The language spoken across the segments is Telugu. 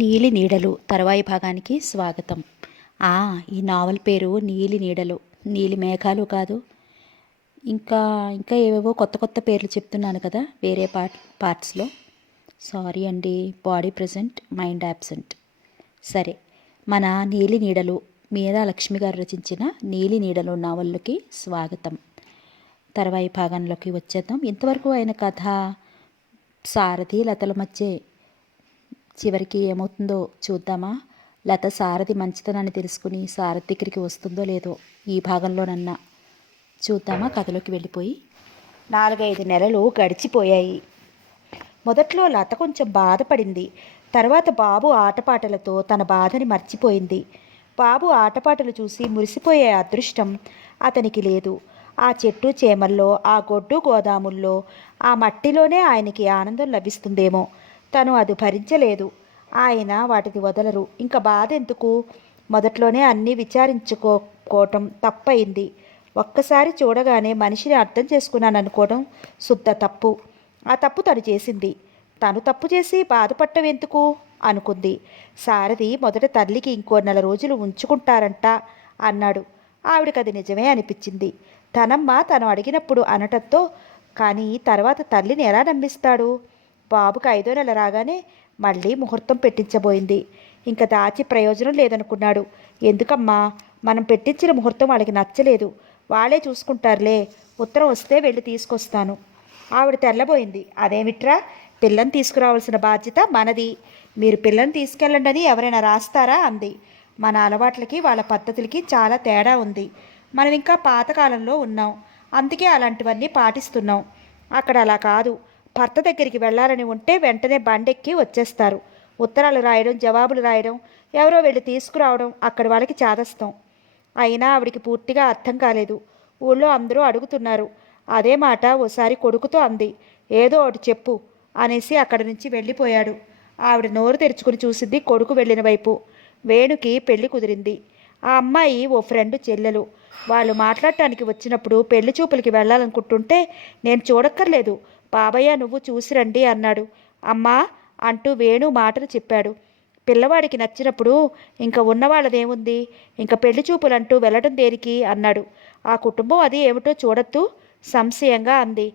నీలి నీడలు తర్వాయి భాగానికి స్వాగతం. ఈ నావల్ పేరు నీలి నీడలు, నీలి మేఘాలు కాదు. ఇంకా ఇంకా ఏవేవో కొత్త కొత్త పేర్లు చెప్తున్నాను కదా వేరే పార్ట్స్లో. సారీ అండి, బాడీ ప్రజెంట్, మైండ్ యాబ్సెంట్. సరే, మన నీలి నీడలు మీద లక్ష్మి గారు రచించిన నీలి నీడలు నావల్కి స్వాగతం. తర్వాయి భాగంలోకి వచ్చేద్దాం. ఇంతవరకు అయిన కథ సారథి లతల మధ్య. చివరికి ఏమవుతుందో చూద్దామా? లత సారథి మంచితనాన్ని తెలుసుకుని సారథి దగ్గరికి వస్తుందో లేదో ఈ భాగంలోనన్నా చూద్దామా? కథలోకి వెళ్ళిపోయి 4-5 నెలలు గడిచిపోయాయి. మొదట్లో లత కొంచెం బాధపడింది. తర్వాత బాబు ఆటపాటలతో తన బాధని మర్చిపోయింది. బాబు ఆటపాటలు చూసి మురిసిపోయే అదృష్టం అతనికి లేదు. ఆ చెట్టు చేమల్లో, ఆ గొడ్డు గోదాముల్లో, ఆ మట్టిలోనే ఆయనకి ఆనందం లభిస్తుందేమో. తను అది భరించలేదు. ఆయన వాటిని వదలరు. ఇంకా బాధ ఎందుకు? మొదట్లోనే అన్నీ విచారించుకోవటం తప్పయింది. ఒక్కసారి చూడగానే మనిషిని అర్థం చేసుకున్నాను అనుకోవడం శుద్ధ తప్పు. ఆ తప్పు తను చేసింది. తను తప్పు చేసి బాధపడటం ఎందుకు అనుకుంది. సారథి మొదట తల్లికి ఇంకో 4 రోజులు ఉంచుకుంటారంట అన్నాడు. ఆవిడకి అది నిజమే అనిపించింది. తనమ్మ తను అడిగినప్పుడు అనటంతో. కానీ తర్వాత తల్లిని ఎలా నమ్మిస్తాడు? బాబుకి 5వ నెల రాగానే మళ్ళీ ముహూర్తం పెట్టించబోయింది. ఇంకా దాచి ప్రయోజనం లేదనుకున్నాడు. ఎందుకమ్మా, మనం పెట్టించిన ముహూర్తం వాళ్ళకి నచ్చలేదు. వాళ్ళే చూసుకుంటారులే, ఉత్తరం వస్తే వెళ్ళి తీసుకొస్తాను. ఆవిడ తెల్లబోయింది. అదేమిట్రా, పిల్లని తీసుకురావాల్సిన బాధ్యత మనది. మీరు పిల్లని తీసుకెళ్ళండి అని ఎవరైనా రాస్తారా అంది. మన అలవాట్లకి వాళ్ళ పద్ధతులకి చాలా తేడా ఉంది. మనం ఇంకా పాతకాలంలో ఉన్నాం, అందుకే అలాంటివన్నీ పాటిస్తున్నాం. అక్కడ అలా కాదు. భర్త దగ్గరికి వెళ్ళాలని ఉంటే వెంటనే బండెక్కి వచ్చేస్తారు. ఉత్తరాలు రాయడం, జవాబులు రాయడం, ఎవరో వెళ్ళి తీసుకురావడం అక్కడి వాళ్ళకి చాదస్తం. అయినా ఆవిడికి పూర్తిగా అర్థం కాలేదు. ఊళ్ళో అందరూ అడుగుతున్నారు. అదే మాట ఓసారి కొడుకుతో అంది. ఏదో ఒకటి చెప్పు అనేసి అక్కడి నుంచి వెళ్ళిపోయాడు. ఆవిడ నోరు తెరుచుకుని చూసింది కొడుకు వెళ్ళిన వైపు. వేణుకి పెళ్లి కుదిరింది. ఆ అమ్మాయి ఓ ఫ్రెండు చెల్లెలు. వాళ్ళు మాట్లాడటానికి వచ్చినప్పుడు పెళ్లి చూపులకి వెళ్ళాలనుకుంటుంటే నేను చూడక్కర్లేదు, బాబయ్య నువ్వు చూసిరండి అన్నాడు. అమ్మా అంటూ వేణు మాటలు చెప్పాడు. పిల్లవాడికి నచ్చినప్పుడు ఇంకా ఉన్నవాళ్ళదేముంది, ఇంకా పెళ్లి చూపులంటూ వెళ్ళడం దేనికి అన్నాడు. ఆ కుటుంబం అది ఏమిటో చూడొద్దు సంశయంగా అంది.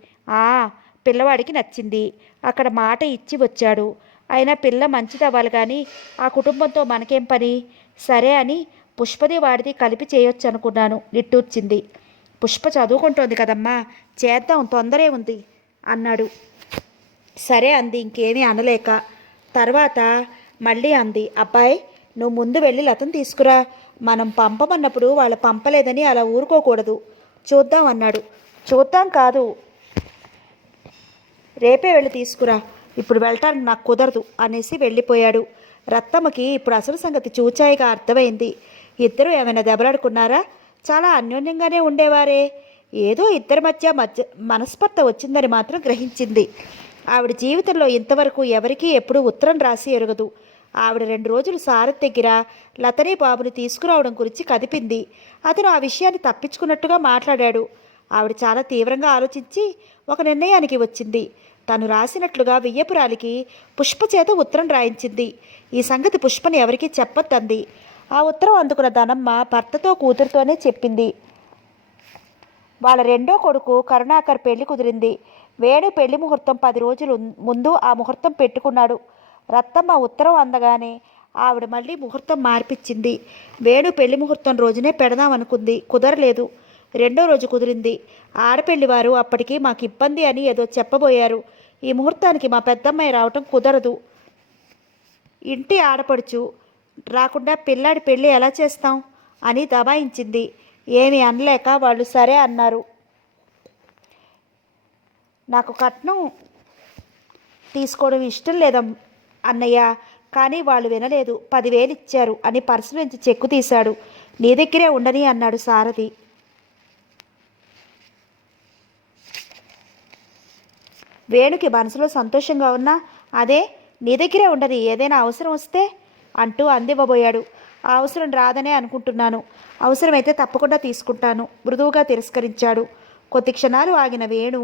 పిల్లవాడికి నచ్చింది, అక్కడ మాట ఇచ్చి వచ్చాడు. అయినా పిల్ల మంచిదవ్వాలి కానీ ఆ కుటుంబంతో మనకేం పని? సరే అని పుష్పది వాడిది కలిపి చేయొచ్చు అనుకున్నాను, నిట్టూర్చింది. పుష్ప చదువుకుంటోంది కదమ్మా, చేద్దాం, తొందరే ఉంది అన్నాడు. సరే అంది ఇంకేమీ అనలేక. తర్వాత మళ్ళీ అంది, అబ్బాయి నువ్వు ముందు వెళ్ళి లతను తీసుకురా. మనం పంపమన్నప్పుడు వాళ్ళు పంపలేదని అలా ఊరుకోకూడదు. చూద్దాం అన్నాడు. చూద్దాం కాదు, రేపే వెళ్ళి తీసుకురా, ఇప్పుడు వెళ్ళటానికి నాకు కుదరదు అనేసి వెళ్ళిపోయాడు. రత్తమ్మకి ఇప్పుడు అసలు సంగతి చూచాయిగా అర్థమైంది. ఇద్దరు ఏమైనా దెబ్బలాడుకున్నారా? చాలా అన్యోన్యంగానే ఉండేవారే. ఏదో ఇద్దరి మధ్య మనస్పర్ధ వచ్చిందని మాత్రం గ్రహించింది. ఆవిడ జీవితంలో ఇంతవరకు ఎవరికీ ఎప్పుడూ ఉత్తరం రాసి ఎరగదు. ఆవిడ 2 రోజులు సారథి దగ్గర లతని బాబుని తీసుకురావడం గురించి కదిపింది. అతను ఆ విషయాన్ని తప్పించుకున్నట్టుగా మాట్లాడాడు. ఆవిడ చాలా తీవ్రంగా ఆలోచించి ఒక నిర్ణయానికి వచ్చింది. తను రాసినట్లుగా వియ్యపురాలికి పుష్ప చేత ఉత్తరం రాయించింది. ఈ సంగతి పుష్పని ఎవరికీ చెప్పొద్దంది. ఆ ఉత్తరం అందుకున్న ధనమ్మ భర్తతో కూతురుతోనే చెప్పింది. వాళ్ళ 2వ కొడుకు కరుణాకర్ పెళ్లి కుదిరింది. వేణు పెళ్లి ముహూర్తం 10 రోజులు ముందు ఆ ముహూర్తం పెట్టుకున్నాడు. రత్తమ్మ ఉత్తరం అందగానే ఆవిడ మళ్ళీ ముహూర్తం మార్పిచ్చింది. వేణు పెళ్లి ముహూర్తం రోజునే పెడదామనుకుంది, కుదరలేదు. 2వ రోజు కుదిరింది. ఆడపెళ్లి వారు అప్పటికి మాకు ఇబ్బంది అని ఏదో చెప్పబోయారు. ఈ ముహూర్తానికి మా పెద్దమ్మాయి రావటం కుదరదు, ఇంటి ఆడపడుచు రాకుండా పిల్లాడి పెళ్ళి ఎలా చేస్తాం అని దబాయించింది. ఏమీ అనలేక వాళ్ళు సరే అన్నారు. నాకు కట్నం తీసుకోవడం ఇష్టం లేదం అన్నయ్య, కానీ వాళ్ళు వినలేదు. 10,000 ఇచ్చారు అని పర్సు నుంచి చెక్కు తీశాడు. నీ దగ్గరే ఉండని అన్నాడు సారథి. వేణుకి మనసులో సంతోషంగా ఉన్నా అదే నీ దగ్గరే ఉండని, ఏదైనా అవసరం వస్తే అంటూ అందివ్వబోయాడు. ఆ అవసరం రాదనే అనుకుంటున్నాను, అవసరమైతే తప్పకుండా తీసుకుంటాను మృదువుగా తిరస్కరించాడు. కొద్ది క్షణాలు ఆగిన వేణు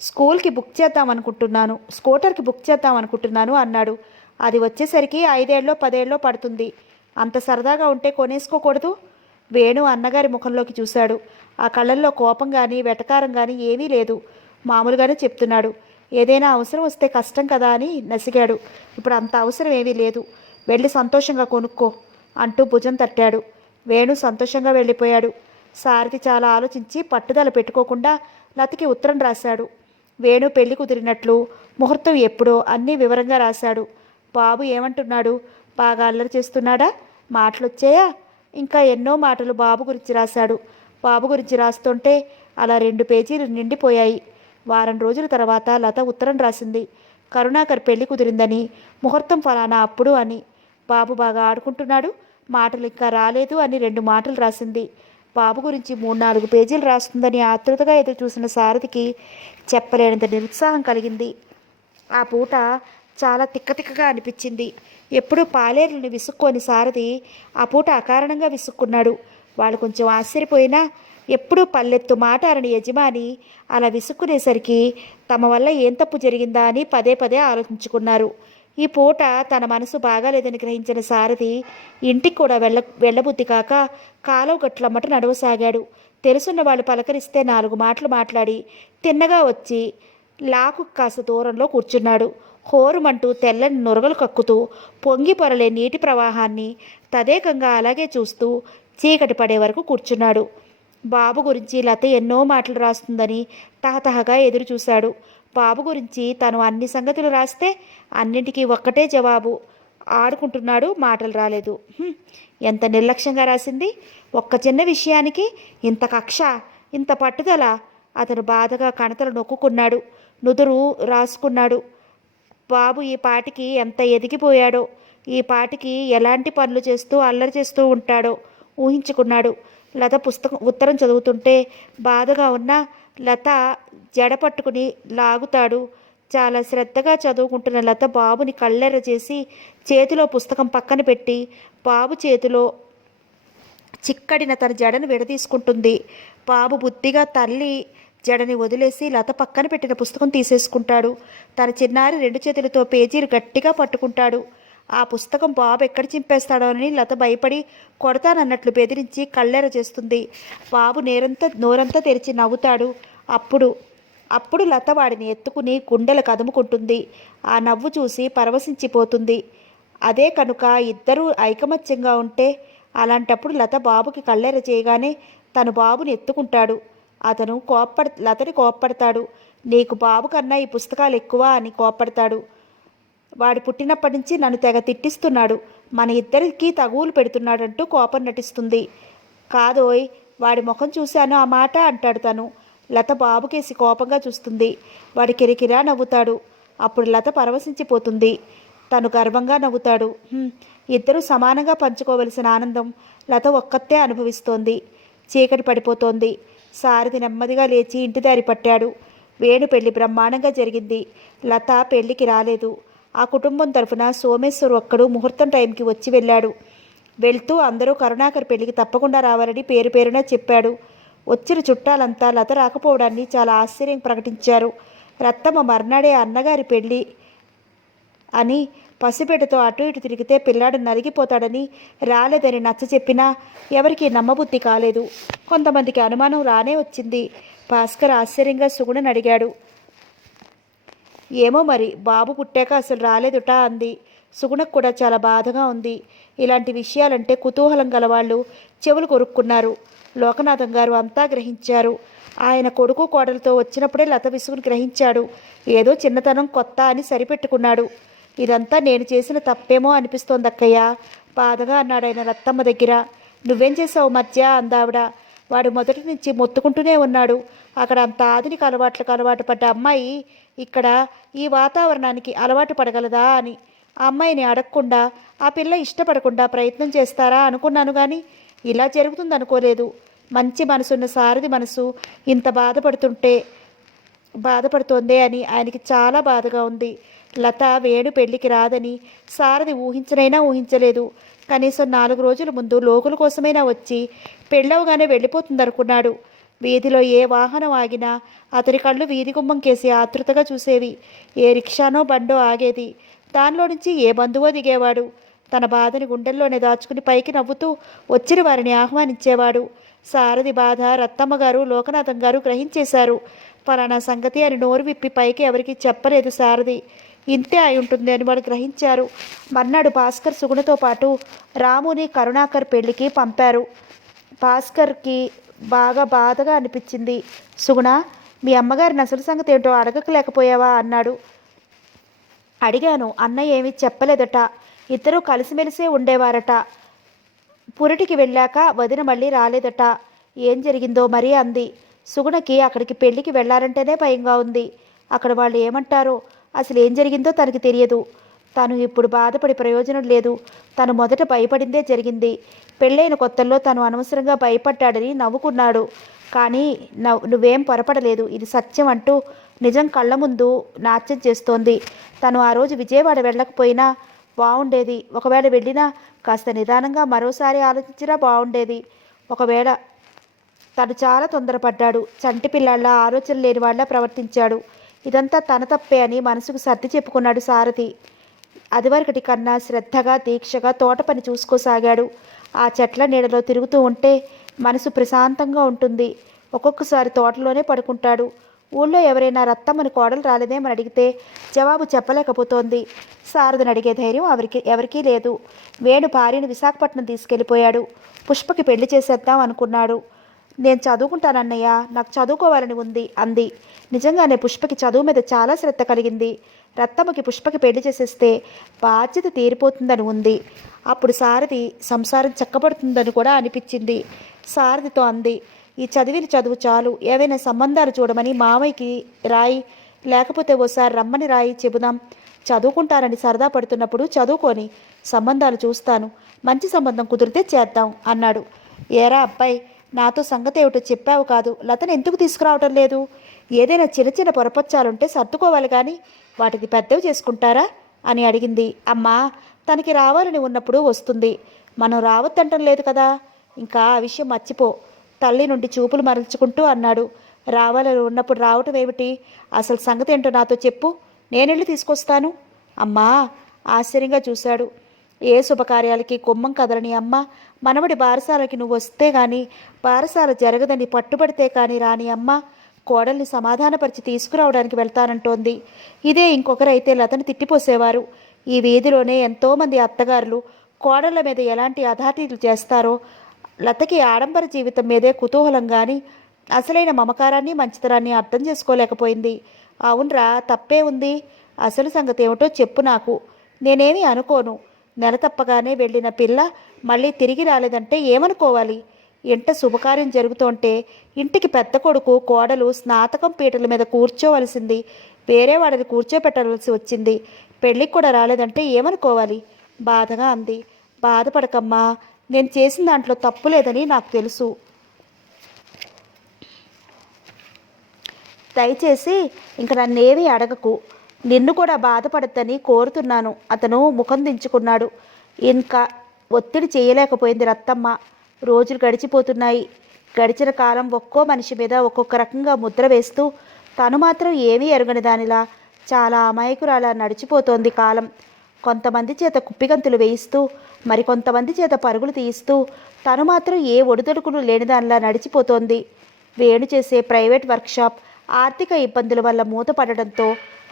స్కూటర్కి బుక్ చేద్దాం అనుకుంటున్నాను అన్నాడు. అది వచ్చేసరికి 5 ఏళ్ళో 10 ఏళ్ళో పడుతుంది. అంత సరదాగా ఉంటే కొనేసుకోకూడదు. వేణు అన్నగారి ముఖంలోకి చూశాడు. ఆ కళ్ళల్లో కోపం కానీ వెటకారం కానీ ఏమీ లేదు. మామూలుగానే చెప్తున్నాడు. ఏదైనా అవసరం వస్తే కష్టం కదా అని నసిగాడు. ఇప్పుడు అంత అవసరం ఏమీ లేదు. వెళ్ళి సంతోషంగా కొనుక్కో అంటూ భుజం తట్టాడు. వేణు సంతోషంగా వెళ్ళిపోయాడు. సారథి చాలా ఆలోచించి పట్టుదల పెట్టుకోకుండా లతకి ఉత్తరం రాశాడు. వేణు పెళ్లి కుదిరినట్లు, ముహూర్తం ఎప్పుడో అన్నీ వివరంగా రాశాడు. బాబు ఏమంటున్నాడు? బాగా అల్లరి చేస్తున్నాడా? మాటలు వచ్చాయా? ఇంకా ఎన్నో మాటలు బాబు గురించి రాశాడు. బాబు గురించి రాస్తుంటే అలా 2 పేజీలు నిండిపోయాయి. వారం రోజుల తర్వాత లత ఉత్తరం రాసింది. కరుణాకర్ పెళ్లి కుదిరిందని, ముహూర్తం ఫలానా అప్పుడు అని. బాబు బాగా ఆడుకుంటున్నాడు, మాటలు ఇంకా రాలేదు అని 2 మాటలు రాసింది. బాబు గురించి 3-4 పేజీలు రాస్తుందని ఆతృతగా ఎదురు చూసిన సారథికి చెప్పలేనంత నిరుత్సాహం కలిగింది. ఆ పూట చాలా తిక్కతిక్కగా అనిపించింది. ఎప్పుడూ పాలేరుని విసుక్కోని సారథి ఆ పూట అకారణంగా విసుక్కున్నాడు. వాళ్ళు కొంచెం ఆశ్చర్యపోయినా ఎప్పుడూ పల్లెత్తు మాట అనని యజమాని అలా విసుక్కునేసరికి తమ వల్ల ఏం తప్పు జరిగిందా అని పదే పదే ఆలోచించుకున్నారు. ఈ పూట తన మనసు బాగాలేదని గ్రహించిన సారథి ఇంటికి కూడా వెళ్ళబుద్ధి కాక కాలువ గట్లమ్మట నడవసాగాడు. తెలుసున్న వాళ్ళు పలకరిస్తే 4 మాటలు మాట్లాడి తిన్నగా వచ్చి లాకు కాస్త దూరంలో కూర్చున్నాడు. హోరుమంటూ తెల్లని నురగలు కక్కుతూ పొంగి పొరలే నీటి ప్రవాహాన్ని తదేకంగా అలాగే చూస్తూ చీకటి పడే వరకు కూర్చున్నాడు. బాబు గురించి లత ఎన్నో మాటలు రాస్తుందని తహతహగా ఎదురు చూశాడు. బాబు గురించి తను అన్ని సంగతులు రాస్తే అన్నింటికీ ఒక్కటే జవాబు: ఆడుకుంటున్నాడు, మాటలు రాలేదు. ఎంత నిర్లక్ష్యంగా రాసింది! ఒక్క చిన్న విషయానికి ఇంత కక్ష, ఇంత పట్టుదల! అతను బాధగా కణతలు నొక్కుకున్నాడు. నుదురు రాసుకున్నాడు. బాబు ఈ పాటికి ఎంత ఎదిగిపోయాడో, ఈ పాటికి ఎలాంటి పనులు చేస్తూ అల్లరి చేస్తూ ఉంటాడో ఊహించుకున్నాడు. లత ఉత్తరం చదువుతుంటే బాధగా ఉన్న లత జడ పట్టుకుని లాగుతాడు. చాలా శ్రద్ధగా చదువుకుంటున్న లత బాబుని కళ్ళెర్ర చేసి చేతిలో పుస్తకం పక్కన పెట్టి బాబు చేతిలో చిక్కడిన తన జడను విడదీసుకుంటుంది. బాబు బుద్ధిగా తల్లి జడని వదిలేసి లత పక్కన పెట్టిన పుస్తకం తీసేసుకుంటాడు. తన చిన్నారి 2 చేతులతో పేజీలు గట్టిగా పట్టుకుంటాడు. ఆ పుస్తకం బాబు ఎక్కడ చింపేస్తాడోనని లత భయపడి కొడతానన్నట్లు బెదిరించి కళ్ళెర చేస్తుంది. బాబు నోరంతా తెరిచి నవ్వుతాడు. అప్పుడు లత వాడిని ఎత్తుకుని గుండెలు కదుముకుంటుంది. ఆ నవ్వు చూసి పరవశించిపోతుంది. అదే కనుక ఇద్దరూ ఐకమత్యంగా ఉంటే, అలాంటప్పుడు లత బాబుకి కళ్ళెర చేయగానే తను బాబుని ఎత్తుకుంటాడు. అతను లతని కోప్పడతాడు. నీకు బాబు కన్నా ఈ పుస్తకాలు ఎక్కువ అని కోప్పడతాడు. వాడు పుట్టినప్పటి నుంచి నన్ను తెగ తిట్టిస్తున్నాడు, మన ఇద్దరికి తగువులు పెడుతున్నాడంటూ కోపం నటిస్తుంది. కాదోయ్, వాడి ముఖం చూశాను ఆ మాట అంటాడు తను. లత బాబుకేసి కోపంగా చూస్తుంది. వాడి కిరికిరా నవ్వుతాడు. అప్పుడు లత పరవశించిపోతుంది. తను గర్వంగా నవ్వుతాడు. ఇద్దరూ సమానంగా పంచుకోవలసిన ఆనందం లత ఒక్కతే అనుభవిస్తోంది. చీకటి పడిపోతోంది. సారథి నెమ్మదిగా లేచి ఇంటి దారి పట్టాడు. వేణు పెళ్లి బ్రహ్మాండంగా జరిగింది. లత పెళ్లికి రాలేదు. ఆ కుటుంబం తరఫున సోమేశ్వర్ ఒక్కడు ముహూర్తం టైంకి వచ్చి వెళ్ళాడు. వెళ్తూ అందరూ కరుణాకర్ పెళ్లికి తప్పకుండా రావాలని పేరు పేరున చెప్పాడు. వచ్చిన చుట్టాలంతా లత రాకపోవడాన్ని చాలా ఆశ్చర్యం ప్రకటించారు. రత్తమ్మ మర్నాడే అన్నగారి పెళ్లి అని పసిబిడ్డతో అటు ఇటు తిరిగితే పిల్లాడు నలిగిపోతాడని రాలేదని నచ్చ చెప్పినా ఎవరికి నమ్మబుద్ధి కాలేదు. కొంతమందికి అనుమానం రానే వచ్చింది. భాస్కర్ ఆశ్చర్యంగా సుగుణని అడిగాడు. ఏమో మరి, బాబు పుట్టాక అసలు రాలేదుట అంది. సుగుణకు కూడా చాలా బాధగా ఉంది. ఇలాంటి విషయాలంటే కుతూహలం గలవాళ్ళు చెవులు కొరుక్కున్నారు. లోకనాథం గారు అంతా గ్రహించారు. ఆయన కొడుకు కోడలతో వచ్చినప్పుడే లత విసుగుని గ్రహించాడు. ఏదో చిన్నతనం కొత్త అని సరిపెట్టుకున్నాడు. ఇదంతా నేను చేసిన తప్పేమో అనిపిస్తోంది అక్కయ్య, బాధగా అన్నాడు ఆయన రత్తమ్మ దగ్గర. నువ్వేం చేసావు మధ్య అందావిడ. వాడు మొదటి నుంచి మొత్తుకుంటూనే ఉన్నాడు. అక్కడ అంత ఆధునిక అలవాట్లకు అలవాటు పడ్డ అమ్మాయి ఇక్కడ ఈ వాతావరణానికి అలవాటు పడగలదా అని. ఆ అమ్మాయిని అడగకుండా, ఆ పిల్ల ఇష్టపడకుండా ప్రయత్నం చేస్తారా అనుకున్నాను, కానీ ఇలా జరుగుతుంది అనుకోలేదు. మంచి మనసున్న సారథి మనసు ఇంత బాధపడుతోందే అని ఆయనకి చాలా బాధగా ఉంది. లత వేణు పెళ్లికి రాదని సారథి ఊహించనైనా ఊహించలేదు. కనీసం 4 రోజుల ముందు లోకుల కోసమైనా వచ్చి పెళ్ళవగానే వెళ్ళిపోతుందనుకున్నాడు. వీధిలో ఏ వాహనం ఆగినా అతని కళ్ళు వీధి గుమ్మం కేసి ఆతృతగా చూసేవి. ఏ రిక్షానో బండో ఆగేది. దానిలో నుంచి ఏ బంధువో దిగేవాడు. తన బాధని గుండెల్లోనే దాచుకుని పైకి నవ్వుతూ వచ్చిన వారిని ఆహ్వానించేవాడు. సారథి బాధ రత్తమ్మ గారు లోకనాథం గారు గ్రహించేశారు. ఫలానా సంగతి అని నోరు విప్పి పైకి ఎవరికి చెప్పలేదు సారథి. ఇంతే అయి ఉంటుంది అని వాళ్ళు గ్రహించారు. మర్నాడు భాస్కర్ సుగుణతో పాటు రాముని కరుణాకర్ పెళ్లికి పంపారు. భాస్కర్కి బాగా బాధగా అనిపించింది. సుగుణ, మీ అమ్మగారిని అసలు సంగతి ఏంటో అడగలేకపోయావా అన్నాడు. అడిగాను, అన్నయ్య ఏమీ చెప్పలేదట. ఇద్దరూ కలిసిమెలిసే ఉండేవారట. పురిటికి వెళ్ళాక వదిన మళ్ళీ రాలేదట. ఏం జరిగిందో మరీ అంది. సుగుణకి అక్కడికి పెళ్లికి వెళ్ళాలంటేనే భయంగా ఉంది. అక్కడ వాళ్ళు ఏమంటారో, అసలు ఏం జరిగిందో తనకి తెలియదు. తను ఇప్పుడు బాధపడి ప్రయోజనం లేదు. తను మొదట భయపడిందే జరిగింది. పెళ్ళైన కొత్తల్లో తను అనవసరంగా భయపడ్డాడని నవ్వుకున్నాడు. కానీ నువ్వేం పొరపడలేదు, ఇది సత్యం అంటూ నిజం కళ్ళ ముందు నాట్యం చేస్తోంది. తను ఆ రోజు విజయవాడ వెళ్ళకపోయినా బాగుండేది. ఒకవేళ వెళ్ళినా కాస్త నిదానంగా మరోసారి ఆలోచించినా బాగుండేది. ఒకవేళ తను చాలా తొందరపడ్డాడు. చంటి పిల్లాళ్ళ ఆలోచన లేని వాళ్ళ ప్రవర్తించాడు. ఇదంతా తన తప్పే అని మనసుకు సర్ది చెప్పుకున్నాడు సారథి. అదివరకటి కన్నా శ్రద్ధగా దీక్షగా తోట పని చూసుకోసాగాడు. ఆ చెట్ల నీడలో తిరుగుతూ ఉంటే మనసు ప్రశాంతంగా ఉంటుంది. ఒక్కొక్కసారి తోటలోనే పడుకుంటాడు. ఊళ్ళో ఎవరైనా రత్తమ్మని కోడలు రాలేదేమని అడిగితే జవాబు చెప్పలేకపోతోంది. సారథిని అడిగే ధైర్యం ఎవరికీ లేదు. వేణు భార్యను విశాఖపట్నం తీసుకెళ్ళిపోయాడు. పుష్పకి పెళ్లి చేసేద్దాం అనుకున్నాడు. నేను చదువుకుంటానన్నయ్య, నాకు చదువుకోవాలని ఉంది అంది. నిజంగానే పుష్పకి చదువు మీద చాలా శ్రద్ధ కలిగింది. రత్తమ్మకి పుష్పకి పెళ్లి చేసేస్తే బాధ్యత తీరిపోతుందని ఉంది. అప్పుడు సారథి సంసారం చక్కబడుతుందని కూడా అనిపించింది. సారథితో అంది, ఈ చదివిన చదువు చాలు, ఏవైనా సంబంధాలు చూడమని మామయ్యకి రాయి, లేకపోతే ఓసారి రమ్మని రాయి, చెబుదాం. చదువుకుంటానని సరదా పడుతున్నప్పుడు చదువుకొని సంబంధాలు చూస్తాను, మంచి సంబంధం కుదిరితే చేద్దాం అన్నాడు. ఏరా అబ్బాయి, నాతో సంగతి ఏమిటో చెప్పావు కాదు, లతను ఎందుకు తీసుకురావటం లేదు? ఏదైనా చిన్న చిన్న పొరపచ్చాలుంటే సర్దుకోవాలి కానీ వాటికి పెద్దవి చేసుకుంటారా అని అడిగింది. అమ్మా, తనకి రావాలని ఉన్నప్పుడు వస్తుంది, మనం రావద్దంటం లేదు కదా. ఇంకా ఆ విషయం మర్చిపో. తల్లి నుండి చూపులు మరల్చుకుంటూ అన్నాడు. రావాలని ఉన్నప్పుడు రావటం ఏమిటి? అసలు సంగతి ఏంటో నాతో చెప్పు, నేనెళ్ళి తీసుకొస్తాను. అమ్మా ఆశ్చర్యంగా చూశాడు. ఏ శుభకార్యాలకి కుమ్మం కదలని అమ్మ మనవడి బారసాలకి నువ్వు వస్తే కానీ బారసాల జరగదని పట్టుబడితే కానీ రాని అమ్మ కోడల్ని సమాధానపరిచి తీసుకురావడానికి వెళ్తానంటోంది. ఇదే ఇంకొకరైతే లతను తిట్టిపోసేవారు. ఈ వీధిలోనే ఎంతోమంది అత్తగారులు కోడళ్ళ మీద ఎలాంటి అధాటీలు చేస్తారో లతకి ఆడంబర జీవితం మీదే కుతూహలం కానీ అసలైన మమకారాన్ని మంచితనాన్ని అర్థం చేసుకోలేకపోయింది. అవునరా, తప్పే ఉంది. అసలు సంగతి ఏమిటో చెప్పు నాకు, నేనేమీ అనుకోను. నెల తప్పగానే వెళ్ళిన పిల్ల మళ్ళీ తిరిగి రాలేదంటే ఏమనుకోవాలి? ఇంట శుభకార్యం జరుగుతుంటే ఇంటికి పెద్ద కొడుకు కోడలు స్నాతకం పీటల మీద కూర్చోవలసింది, వేరే వాడిని కూర్చోపెట్టవలసి వచ్చింది. పెళ్ళికి కూడా రాలేదంటే ఏమనుకోవాలి? బాధగా అంది. బాధపడకమ్మా, నేను చేసిన దాంట్లో తప్పు లేదని నాకు తెలుసు. దయచేసి ఇంక నన్నేమీ అడగకు. నిన్ను కూడా బాధపడద్దని కోరుతున్నాను. అతను ముఖం దించుకున్నాడు. ఇంకా ఒత్తిడి చేయలేకపోయింది రత్తమ్మ. రోజులు గడిచిపోతున్నాయి. గడిచిన కాలం ఒక్కో మనిషి మీద ఒక్కొక్క రకంగా ముద్ర వేస్తూ తను మాత్రం ఏమీ ఎరగని దానిలా చాలా అమాయకురాలా నడిచిపోతోంది కాలం. కొంతమంది చేత కుప్పిగంతులు వేయిస్తూ మరికొంతమంది చేత పరుగులు తీయిస్తూ తను మాత్రం ఏ ఒడిదొడుకులు లేని దానిలా నడిచిపోతోంది. వేణు చేసే ప్రైవేట్ వర్క్షాప్ ఆర్థిక ఇబ్బందుల వల్ల మూతపడడంతో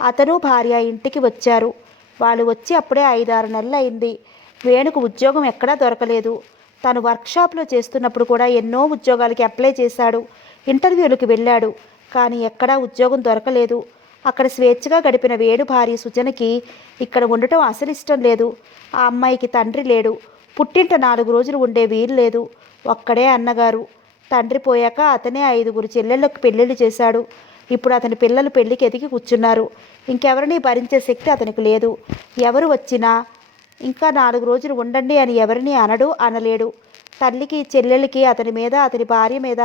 అతను భార్య ఇంటికి వచ్చారు. వాళ్ళు వచ్చి అప్పుడే 5-6 నెలలు అయింది. వేణుకు ఉద్యోగం ఎక్కడా దొరకలేదు. తను వర్క్షాప్లో చేస్తున్నప్పుడు కూడా ఎన్నో ఉద్యోగాలకి అప్లై చేశాడు. ఇంటర్వ్యూలకు వెళ్ళాడు. కానీ ఎక్కడా ఉద్యోగం దొరకలేదు. అక్కడ స్వేచ్ఛగా గడిపిన వేణు భార్య సుజనకి ఇక్కడ ఉండటం అసలు ఇష్టం లేదు. ఆ అమ్మాయికి తండ్రి లేడు. పుట్టింట 4 రోజులు ఉండే వీలు లేదు. ఒక్కడే అన్నగారు. తండ్రి పోయాక అతనే 5 చెల్లెళ్ళకు పెళ్ళిళ్ళు చేశాడు. ఇప్పుడు అతని పిల్లలు పెళ్లికి ఎదిగి కూర్చున్నారు. ఇంకెవరిని భరించే శక్తి అతనికి లేదు. ఎవరు వచ్చినా ఇంకా 4 రోజులు ఉండండి అని ఎవరిని అనలేడు. తల్లికి చెల్లెళ్ళకి అతని మీద అతని భార్య మీద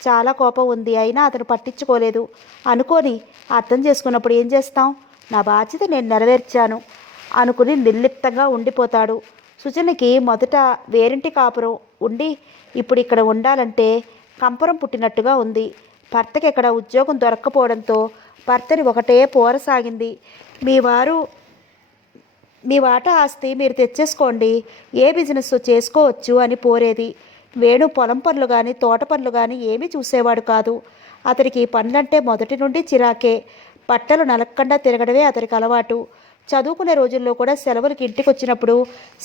చాలా కోపం ఉంది. అయినా అతను పట్టించుకోలేదు. అనుకొని అర్థం చేసుకున్నప్పుడు ఏం చేస్తాం? నా బాధ్యత నేను నెరవేర్చాను అనుకుని నిర్లిప్తంగా ఉండిపోతాడు. సుజనకి మొదట వేరింటి కాపురం ఉండి ఇప్పుడు ఇక్కడ ఉండాలంటే కంపరం పుట్టినట్టుగా ఉంది. భర్తకి ఎక్కడ ఉద్యోగం దొరక్కపోవడంతో భర్తని ఒకటే పోరసాగింది. మీ వారు మీ వాటా ఆస్తి మీరు తెచ్చేసుకోండి, ఏ బిజినెస్ చేసుకోవచ్చు అని పోరేది. వేణు పొలం పనులు కానీ తోట పనులు కానీ ఏమీ చూసేవాడు కాదు. అతనికి పనులంటే మొదటి నుండి చిరాకే. బట్టలు నలక్కుండా తిరగడమే అతనికి అలవాటు. చదువుకునే రోజుల్లో కూడా సెలవులకి ఇంటికి వచ్చినప్పుడు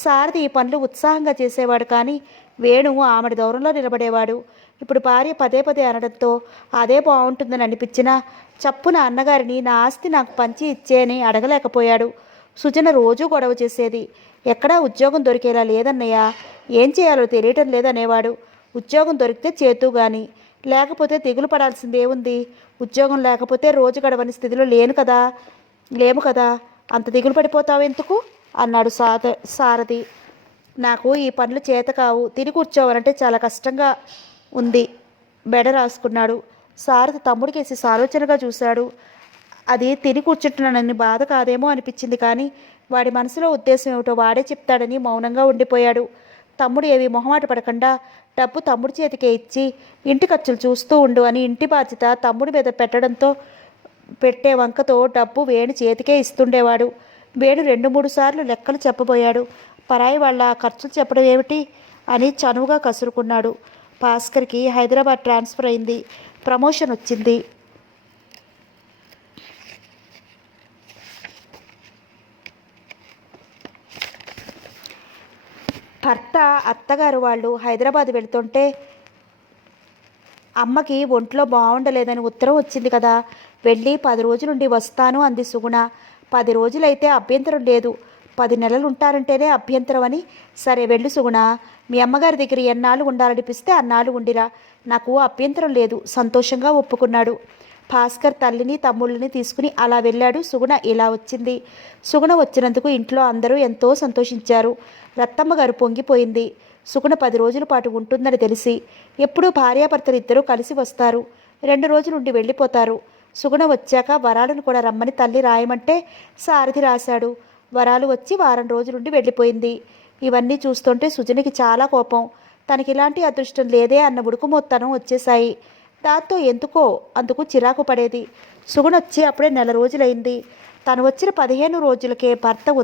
సారథి ఈ పనులు ఉత్సాహంగా చేసేవాడు, కానీ వేణు ఆమెడి దూరంలో నిలబడేవాడు. ఇప్పుడు భార్య పదే పదే అనడంతో అదే బాగుంటుందని అనిపించినా చప్పున అన్నగారిని నా ఆస్తి నాకు పంచి ఇచ్చేయని అడగలేకపోయాడు. సుజన రోజూ గొడవ చేసేది. ఎక్కడా ఉద్యోగం దొరికేలా లేదన్నయ్య, ఏం చేయాలో తెలియటం లేదనేవాడు. ఉద్యోగం దొరికితే చేతూ గాని, లేకపోతే దిగులు పడాల్సిందేముంది? ఉద్యోగం లేకపోతే రోజు గడవని స్థితిలో లేము కదా, అంత దిగులు పడిపోతావెందుకు అన్నాడు సారథి. నాకు ఈ పనులు చేత కావు, తిని కూర్చోవాలంటే చాలా కష్టంగా ఉంది, బెడ రాసుకున్నాడు. సారథి తమ్ముడికేసి సాలోచనగా చూశాడు. అది తిని కూర్చుంటున్నానని బాధ కాదేమో అనిపించింది, కానీ వాడి మనసులో ఉద్దేశం ఏమిటో వాడే చెప్తాడని మౌనంగా ఉండిపోయాడు. తమ్ముడు ఏవి మొహమాట పడకుండా డబ్బు తమ్ముడి చేతికే ఇచ్చి ఇంటి ఖర్చులు చూస్తూ ఉండు అని ఇంటి బాధ్యత తమ్ముడి మీద పెట్టే వంకతో డబ్బు వేణు చేతికే ఇస్తుండేవాడు. వేణు 2-3 సార్లు లెక్కలు చెప్పబోయాడు. పరాయి వాళ్ళ ఖర్చులు చెప్పడం ఏమిటి అని చనువుగా కసురుకున్నాడు. భాస్కర్కి హైదరాబాద్ ట్రాన్స్ఫర్ అయింది, ప్రమోషన్ వచ్చింది. భర్త అత్తగారు వాళ్ళు హైదరాబాద్ వెళుతుంటే అమ్మకి ఒంట్లో బాగుండలేదని ఉత్తరం వచ్చింది కదా, వెళ్ళి 10 రోజులుండి వస్తాను అంది సుగుణ. 10 రోజులైతే అభ్యంతరం లేదు, 10 నెలలు ఉంటారంటేనే అభ్యంతరం అని. సరే వెళ్ళు సుగుణ, మీ అమ్మగారి దగ్గర ఎన్నాళ్ళు ఉండాలనిపిస్తే అన్నాళ్ళు ఉండిరా, నాకు అభ్యంతరం లేదు, సంతోషంగా ఒప్పుకున్నాడు. భాస్కర్ తల్లిని తమ్ముళ్ళని తీసుకుని అలా వెళ్ళాడు. సుగుణ ఇలా వచ్చింది. సుగుణ వచ్చినందుకు ఇంట్లో అందరూ ఎంతో సంతోషించారు. రత్తమ్మ గారు పొంగిపోయింది. సుగుణ 10 రోజుల పాటు ఉంటుందని తెలిసి. ఎప్పుడూ భార్యాభర్తలు ఇద్దరూ కలిసి వస్తారు, 2 రోజులుండి వెళ్ళిపోతారు. సుగుణ వచ్చాక వరాలను కూడా రమ్మని తల్లి రాయమంటే సారథి రాశాడు. వరాలు వచ్చి వారం రోజులుండి వెళ్ళిపోయింది. ఇవన్నీ చూస్తుంటే సుజనికి చాలా కోపం. తనకి ఇలాంటి అదృష్టం లేదే అన్న ఉడుకుమొత్తనం వచ్చేశాయి. దాంతో ఎందుకో అందుకు చిరాకు పడేది. సుగుణ వచ్చి అప్పుడే 1 నెల రోజులైంది. తను వచ్చిన 15 రోజులకే భర్తకు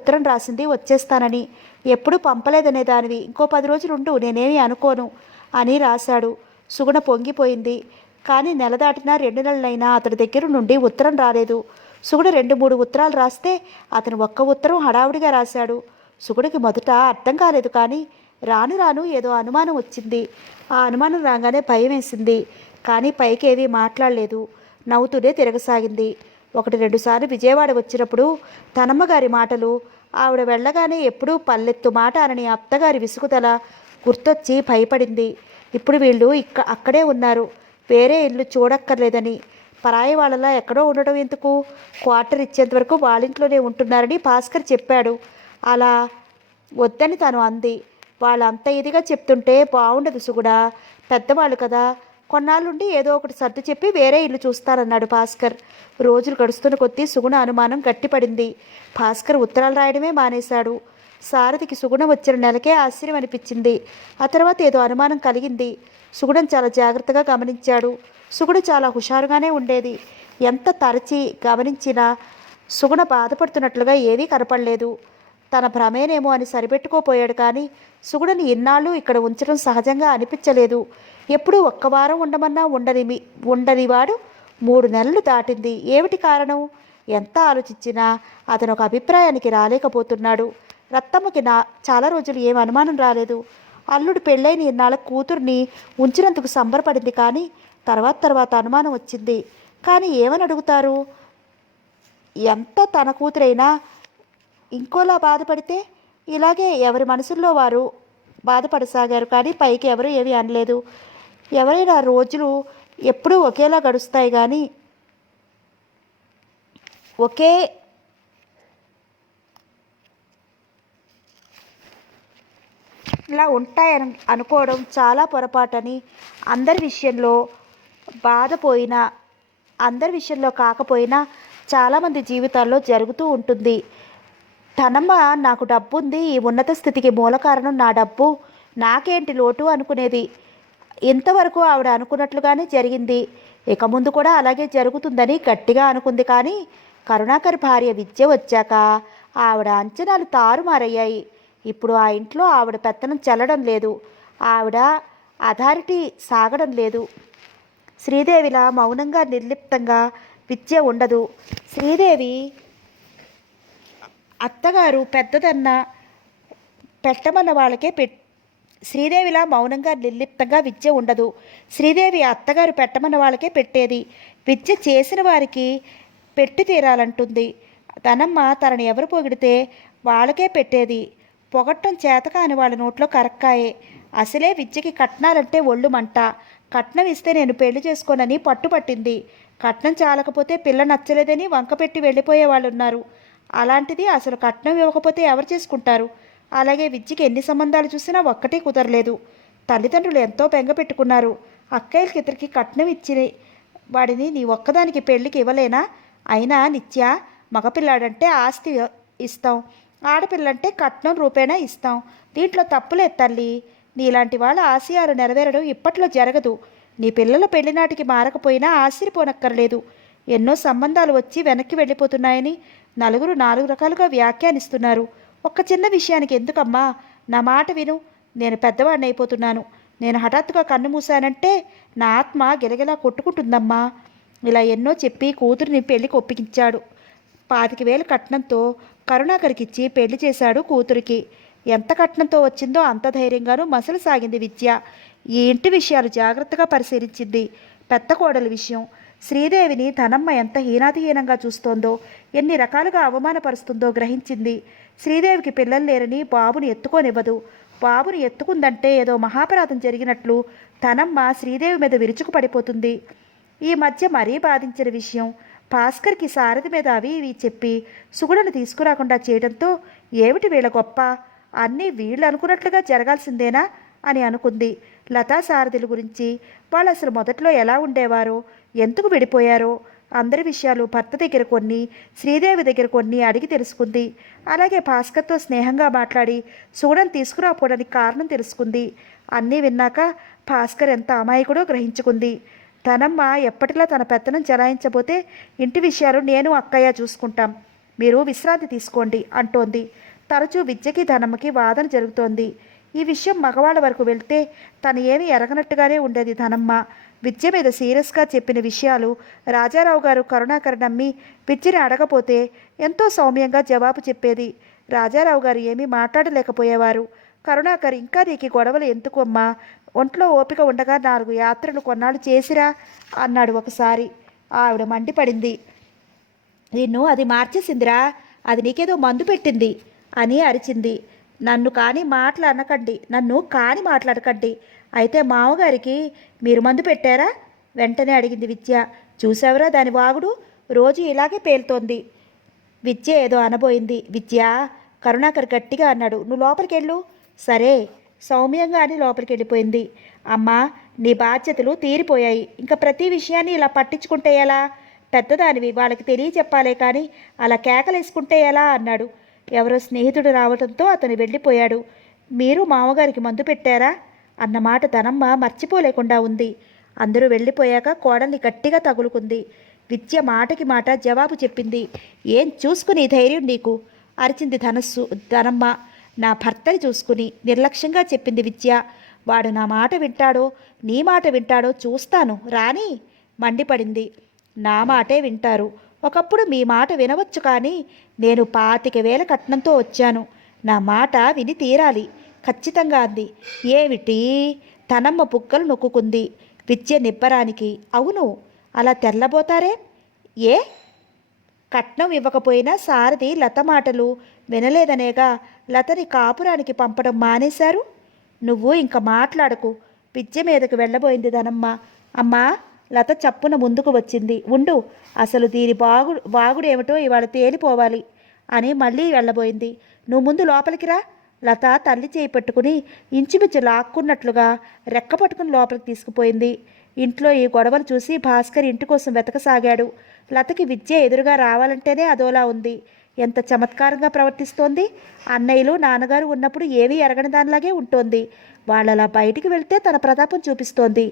ఉత్తరం రాసింది వచ్చేస్తానని. ఎప్పుడూ పంపలేదనే దానివి, ఇంకో 10 రోజులుండు, నేనేమీ అనుకోను అని రాశాడు. సుగుణ పొంగిపోయింది. కానీ నెల దాటినా 2 నెలలైనా అతడి దగ్గర నుండి ఉత్తరం రాలేదు. సుగుణ 2-3 ఉత్తరాలు రాస్తే అతను ఒక్క ఉత్తరం హడావుడిగా రాశాడు. సుగుణకి మొదట అర్థం కాలేదు, కానీ రాను రాను ఏదో అనుమానం వచ్చింది. ఆ అనుమానం రాగానే భయం వేసింది, కానీ పైకేవీ మాట్లాడలేదు, నవ్వుతూనే తిరగసాగింది. 1-2 సార్లు విజయవాడ వచ్చినప్పుడు తనమ్మగారి మాటలు, ఆవిడ వెళ్ళగానే ఎప్పుడూ పల్లెత్తు మాట అనని అత్తగారి విసుగుదల గుర్తొచ్చి భయపడింది. ఇప్పుడు వీళ్ళు అక్కడే ఉన్నారు, వేరే ఇల్లు చూడక్కర్లేదని. పరాయి వాళ్ళలా ఎక్కడో ఉండడం ఎందుకు, క్వార్టర్ ఇచ్చేంత వరకు వాళ్ళింట్లోనే ఉంటున్నారని భాస్కర్ చెప్పాడు. అలా వద్దని తను అంది. వాళ్ళంత ఇదిగా చెప్తుంటే బాగుండదు సుగుణ, పెద్దవాళ్ళు కదా, కొన్నాళ్ళుండి ఏదో ఒకటి సర్దు చెప్పి వేరే ఇల్లు చూస్తారన్నాడు భాస్కర్. రోజులు గడుస్తున్న కొద్దీ సుగుణ అనుమానం గట్టిపడింది. భాస్కర్ ఉత్తరాలు రాయడమే మానేశాడు. సారథికి సుగుణ వచ్చిన నెలకే ఆశ్చర్యం అనిపించింది. ఆ తర్వాత ఏదో అనుమానం కలిగింది. సుగుణం చాలా జాగ్రత్తగా గమనించాడు. సుగుణ చాలా హుషారుగానే ఉండేది. ఎంత తరచి గమనించినా సుగుణ బాధపడుతున్నట్లుగా ఏవీ కనపడలేదు. తన భ్రమేనేమో అని సరిపెట్టుకోపోయాడు, కానీ సుగుణని ఇన్నాళ్ళు ఇక్కడ ఉంచడం సహజంగా అనిపించలేదు. ఎప్పుడూ ఒక్క వారం ఉండమన్నా ఉండనివాడు 3 నెలలు దాటింది. ఏమిటి కారణం? ఎంత ఆలోచించినా అతను ఒక అభిప్రాయానికి రాలేకపోతున్నాడు. రత్తమ్మకి చాలా రోజులు ఏం అనుమానం రాలేదు. అల్లుడు పెళ్ళైన ఇన్నాళ్ళ కూతుర్ని ఉంచినందుకు సంబరపడింది, కానీ తర్వాత అనుమానం వచ్చింది. కానీ ఏమని అడుగుతారు? ఎంత తన కూతురైనా ఇంకోలా బాధపడితే ఇలాగే ఎవరి మనసుల్లో వారు బాధపడసాగారు, కానీ పైకి ఎవరు ఏమీ అనలేదు. ఎవరైనా రోజులు ఎప్పుడూ ఒకేలా గడుస్తాయి, కానీ ఇలా ఉంటాయని అనుకోవడం చాలా పొరపాటని, అందరి విషయంలో కాకపోయినా చాలామంది జీవితాల్లో జరుగుతూ ఉంటుంది. తనమ్మ నాకు డబ్బు ఉంది, ఈ ఉన్నత స్థితికి మూల కారణం నా డబ్బు, నాకేంటి లోటు అనుకునేది. ఇంతవరకు ఆవిడ అనుకున్నట్లుగానే జరిగింది. ఇక ముందు కూడా అలాగే జరుగుతుందని గట్టిగా అనుకుంది, కానీ కరుణాకర్ భార్య విద్య వచ్చాక ఆవిడ అంచనాలు తారుమారయ్యాయి. ఇప్పుడు ఆ ఇంట్లో ఆవిడ పెత్తనం చెల్లడం లేదు. ఆవిడ అథారిటీ సాగడం లేదు. శ్రీదేవిలా మౌనంగా నిర్లిప్తంగా విద్య ఉండదు. శ్రీదేవి అత్తగారు పెద్దదన్న పెట్టమన్న వాళ్ళకే శ్రీదేవిలా మౌనంగా నిర్లిప్తంగా విద్య ఉండదు. శ్రీదేవి అత్తగారు పెట్టమన్న వాళ్ళకే పెట్టేది. విద్య చేసిన వారికి పెట్టి తీరాలంటుంది. తనమ్మ తనని ఎవరు పొగిడితే వాళ్ళకే పెట్టేది. పొగట్టం చేతకాని వాళ్ళ నోట్లో కరక్కాయే. అసలే విద్యకి కట్నాలంటే ఒళ్ళు మంట. కట్నం ఇస్తే నేను పెళ్లి చేసుకోనని పట్టుపట్టింది. కట్నం చాలకపోతే పిల్ల నచ్చలేదని వంకపెట్టి వెళ్ళిపోయే వాళ్ళు ఉన్నారు. అలాంటిది అసలు కట్నం ఇవ్వకపోతే ఎవరు చేసుకుంటారు? అలాగే విద్యకి ఎన్ని సంబంధాలు చూసినా ఒక్కటే కుదరలేదు. తల్లిదండ్రులు ఎంతో బెంగ పెట్టుకున్నారు. అక్కయ్యలకి ఇద్దరికి కట్నం ఇచ్చి వాడిని నీ ఒక్కదానికి పెళ్లికి ఇవ్వలేనా? అయినా నిత్య, మగపిల్లాడంటే ఆస్తి ఇస్తాం, ఆడపిల్లంటే కట్నం రూపేణా ఇస్తాం. దీంట్లో తప్పులేదు తల్లి. నీలాంటి వాళ్ళ ఆశయాలు నెరవేరడం ఇప్పట్లో జరగదు. నీ పిల్లల పెళ్లినాటికి మారకపోయినా ఆశ్చర్యపోనక్కర్లేదు. ఎన్నో సంబంధాలు వచ్చి వెనక్కి వెళ్ళిపోతున్నాయని నలుగురు 4 రకాలుగా వ్యాఖ్యానిస్తున్నారు. ఒక్క చిన్న విషయానికి ఎందుకమ్మా? నా మాట విను. నేను పెద్దవాడిని అయిపోతున్నాను. నేను హఠాత్తుగా కన్ను మూశానంటే నా ఆత్మ గిలగిలా కొట్టుకుంటుందమ్మా. ఇలా ఎన్నో చెప్పి కూతురిని పెళ్లికి ఒప్పించాడు. 25,000 కట్నంతో కరుణాకర్కిచ్చి పెళ్లి చేశాడు కూతురికి. ఎంత కట్నంతో వచ్చిందో అంత ధైర్యంగానూ మసలు సాగింది విద్య. ఈ ఇంటి విషయాలు జాగ్రత్తగా పరిశీలించింది. పెద్ద కోడల విషయం. శ్రీదేవిని తనమ్మ ఎంత హీనాతిహీనంగా చూస్తోందో, ఎన్ని రకాలుగా అవమానపరుస్తుందో గ్రహించింది. శ్రీదేవికి పిల్లలు లేరని బాబుని ఎత్తుకోనివ్వదు. బాబుని ఎత్తుకుందంటే ఏదో మహాపరాధం జరిగినట్లు తనమ్మ శ్రీదేవి మీద విరుచుకు పడిపోతుంది. ఈ మధ్య మరీ బాధించిన విషయం, భాస్కర్కి సారథి మీద అవి ఇవి చెప్పి సుగుణను తీసుకురాకుండా చేయడంతో ఏమిటి వీళ్ళ గొప్ప? అన్నీ వీళ్ళు అనుకున్నట్లుగా జరగాల్సిందేనా అని అనుకుంది. లతా సారథుల గురించి, వాళ్ళు అసలు మొదట్లో ఎలా ఉండేవారో, ఎందుకు విడిపోయారో అందరి విషయాలు భర్త దగ్గర కొన్ని, శ్రీదేవి దగ్గర కొన్ని అడిగి తెలుసుకుంది. అలాగే భాస్కర్తో స్నేహంగా మాట్లాడి సుగుణం తీసుకురాపోవడానికి కారణం తెలుసుకుంది. అన్నీ విన్నాక భాస్కర్ ఎంత అమాయకుడో గ్రహించుకుంది. తనమ్మ ఎప్పటిలా తన పెత్తనం చెలాయించబోతే ఇంటి విషయాలు నేను అక్కయ్య చూసుకుంటాం, మీరు విశ్రాంతి తీసుకోండి అంటోంది. తరచూ విద్యకి ధనమ్మకి వాదన జరుగుతోంది. ఈ విషయం మగవాళ్ళ వరకు వెళ్తే తను ఏమీ ఎరగనట్టుగానే ఉండేది ధనమ్మ. విద్య మీద సీరియస్గా చెప్పిన విషయాలు రాజారావు గారు కరుణాకర్ నమ్మి విద్యని అడగపోతే ఎంతో సౌమ్యంగా జవాబు చెప్పేది. రాజారావు గారు ఏమీ మాట్లాడలేకపోయేవారు. కరుణాకర్, ఇంకా నీకు గొడవలు ఎందుకు అమ్మా? ఒంట్లో ఓపిక ఉండగా 4 యాత్రలు కొన్నాళ్ళు చేసిరా అన్నాడు ఒకసారి. ఆవిడ మండిపడింది. నిన్ను అది మార్చేసిందిరా, అది నీకేదో మందు పెట్టింది అని అరిచింది. నన్ను కాని మాట్లాడకండి. అయితే మామగారికి మీరు మందు పెట్టారా? వెంటనే అడిగింది విద్య. చూసావరా దాని వాగుడు, రోజు ఇలాగే పేలుతోంది. విద్య ఏదో అనబోయింది. విద్య, కరుణాకర్ గట్టిగా అన్నాడు. నువ్వు లోపలికి వెళ్ళు. సరే సౌమ్యంగా అని లోపలికి వెళ్ళిపోయింది. అమ్మా, నీ బాధ్యతలు తీరిపోయాయి. ఇంకా ప్రతి విషయాన్ని ఇలా పట్టించుకుంటే ఎలా? పెద్దదానివి, వాళ్ళకి తెలియచెప్పాలే కానీ అలా కేకలేసుకుంటే ఎలా అన్నాడు. ఎవరో స్నేహితుడు రావడంతో అతను వెళ్ళిపోయాడు. మీరు మామగారికి మందు పెట్టారా అన్నమాట ధనమ్మ మర్చిపోలేకుండా ఉంది. అందరూ వెళ్ళిపోయాక కోడల్ని గట్టిగా తగులుకుంది. విద్య మాటకి మాట జవాబు చెప్పింది. ఏం చూసుకుని ధైర్యం నీకు అరిచింది ధనమ్మ. నా భర్తని చూసుకుని నిర్లక్ష్యంగా చెప్పింది విద్య. వాడు నా మాట వింటాడో నీ మాట వింటాడో చూస్తాను రాని మండిపడింది. నా మాటే వింటారు. ఒకప్పుడు మీ మాట వినవచ్చు, కానీ నేను 25,000 కట్నంతో వచ్చాను. నా మాట విని తీరాలి ఖచ్చితంగా అంది. ఏమిటి? తనమ్మ బుగ్గలు నొక్కుంది విద్య నిబ్బరానికి. అవును, అలా తెల్లబోతారే? ఏ? కట్నం ఇవ్వకపోయినా సారథి లత మాటలు వినలేదనేగా లతని కాపురానికి పంపడం మానేశారు. నువ్వు ఇంక మాట్లాడకు. విద్య మీదకు వెళ్ళబోయింది ధనమ్మ. అమ్మా, లత చప్పున ముందుకు వచ్చింది. ఉండు, అసలు దీని వాగుడేమిటో ఇవాళ తేలిపోవాలి అని మళ్ళీ వెళ్ళబోయింది. నువ్వు ముందు లోపలికి రా. లత తల్లి చేయి పట్టుకుని ఇంచుమించు లాక్కున్నట్లుగా రెక్క పట్టుకుని లోపలికి తీసుకుపోయింది. ఇంట్లో ఈ గొడవలు చూసి భాస్కర్ ఇంటి కోసం వెతకసాగాడు. లతకి విద్య ఎదురుగా రావాలంటేనే అదోలా ఉంది. ఎంత చమత్కారంగా ప్రవర్తిస్తోంది. అన్నయ్యలు నాన్నగారు ఉన్నప్పుడు ఏమీ ఎరగని దానిలాగే ఉంటోంది. వాళ్ళలా బయటికి వెళ్తే తన ప్రతాపం చూపిస్తోంది.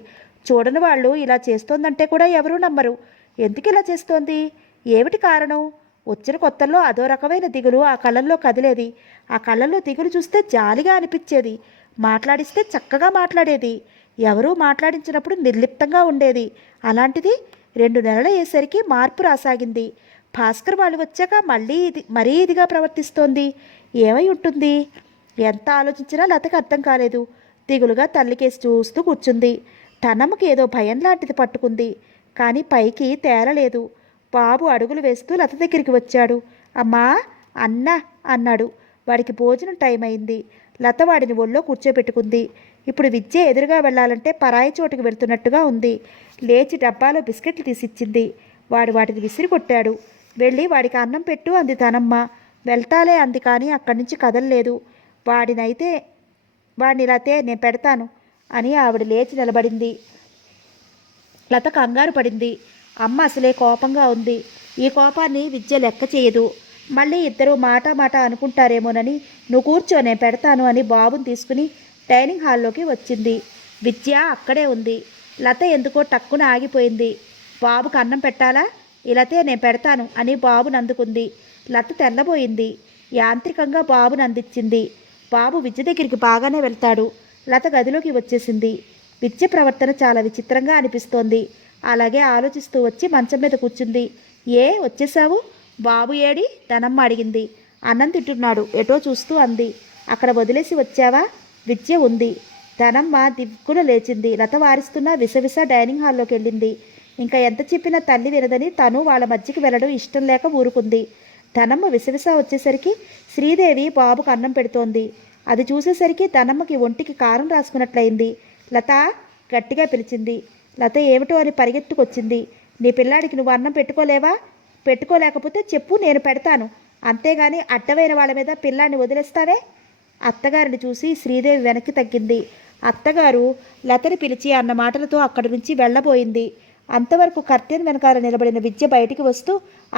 చూడని వాళ్ళు ఇలా చేస్తోందంటే కూడా ఎవరూ నమ్మరు. ఎందుకు ఇలా చేస్తోంది? ఏమిటి కారణం వచ్చిన కొత్తల్లో అదో రకమైన దిగులు ఆ కళ్ళల్లో కదిలేది. ఆ కళ్ళల్లో దిగులు చూస్తే జాలిగా అనిపించేది. మాట్లాడిస్తే చక్కగా మాట్లాడేది. ఎవరూ మాట్లాడించినప్పుడు నిర్లిప్తంగా ఉండేది. అలాంటిది 2 నెలలు అయ్యేసరికి మార్పు రాసాగింది. భాస్కర్ వాళ్ళు వచ్చాక మరీ ఇదిగా ప్రవర్తిస్తోంది. ఏమై ఉంటుంది? ఎంత ఆలోచించినా లతకి అర్థం కాలేదు. దిగులుగా తల్లికేసి చూస్తూ కూర్చుంది. తనమ్మకి ఏదో భయం లాంటిది పట్టుకుంది. కానీ పైకి తేలలేదు. బాబు అడుగులు వేస్తూ లత దగ్గరికి వచ్చాడు. అమ్మా, అన్నా అన్నాడు. వాడికి భోజనం టైం అయింది. లత వాడిని ఒళ్ళో కూర్చోబెట్టుకుంది. ఇప్పుడు విద్య ఎదురుగా వెళ్ళాలంటే పరాయి చోటుకు వెళ్తున్నట్టుగా ఉంది. లేచి డబ్బాలో బిస్కెట్లు తీసిచ్చింది. వాడు వాటిని విసిరి కొట్టాడు. వెళ్ళి వాడికి అన్నం పెట్టు అంది తనమ్మ. వెళ్తాలే అంది, కానీ అక్కడి నుంచి కదలలేదు. వాడిని లతే నేను పెడతాను అని ఆవిడ లేచి నిలబడింది. లత కంగారు పడింది. అమ్మ అసలే కోపంగా ఉంది. ఈ కోపాన్ని విద్య లెక్క చేయదు. మళ్ళీ ఇద్దరు మాట అనుకుంటారేమోనని నువ్వు కూర్చో నేను పెడతాను అని బాబుని తీసుకుని డైనింగ్ హాల్లోకి వచ్చింది. విద్య అక్కడే ఉంది. లత ఎందుకో టక్కున ఆగిపోయింది. బాబుకు అన్నం పెట్టాలా? ఇలాతే నేను పెడతాను అని బాబుని అందుకుంది. లత తెల్లబోయింది. యాంత్రికంగా బాబుని అందించింది. బాబు విద్య దగ్గరికి బాగానే వెళ్తాడు. లత గదిలోకి వచ్చేసింది. విద్య ప్రవర్తన చాలా విచిత్రంగా అనిపిస్తోంది. అలాగే ఆలోచిస్తూ వచ్చి మంచం మీద కూర్చుంది. వచ్చేసావు? బాబు ఏడి? తనమ్మ అడిగింది. అన్నం తింటున్నాడు ఎటో చూస్తూ అంది. అక్కడ వదిలేసి వచ్చావా? విద్య ఉంది. తనమ్మ దిగ్గున లేచింది. లత వారిస్తున్న విసవిస డైనింగ్ హాల్లోకి వెళ్ళింది. ఇంకా ఎంత చెప్పినా తల్లి వినదని తను వాళ్ళ మధ్యకి వెళ్ళడం ఇష్టం లేక ఊరుకుంది. తనమ్మ విసవిస వచ్చేసరికి శ్రీదేవి బాబుకు అన్నం పెడుతోంది. అది చూసేసరికి తనమ్మకి ఒంటికి కారం రాసుకున్నట్లయింది. లత గట్టిగా పిలిచింది. లత ఏమిటో అని పరిగెత్తుకొచ్చింది. నీ పిల్లాడికి నువ్వు అన్నం పెట్టుకోలేవా? పెట్టుకోలేకపోతే చెప్పు, నేను పెడతాను. అంతేగాని అడ్డమైన వాళ్ళ మీద పిల్లాన్ని వదిలేస్తావే? అత్తగారిని చూసి శ్రీదేవి వెనక్కి తగ్గింది. అత్తగారు లతని పిలిచి అన్న మాటలతో అక్కడి నుంచి వెళ్ళబోయింది. అంతవరకు కర్టెన్ వెనకాల నిలబడిన విద్య బయటికి వస్తూ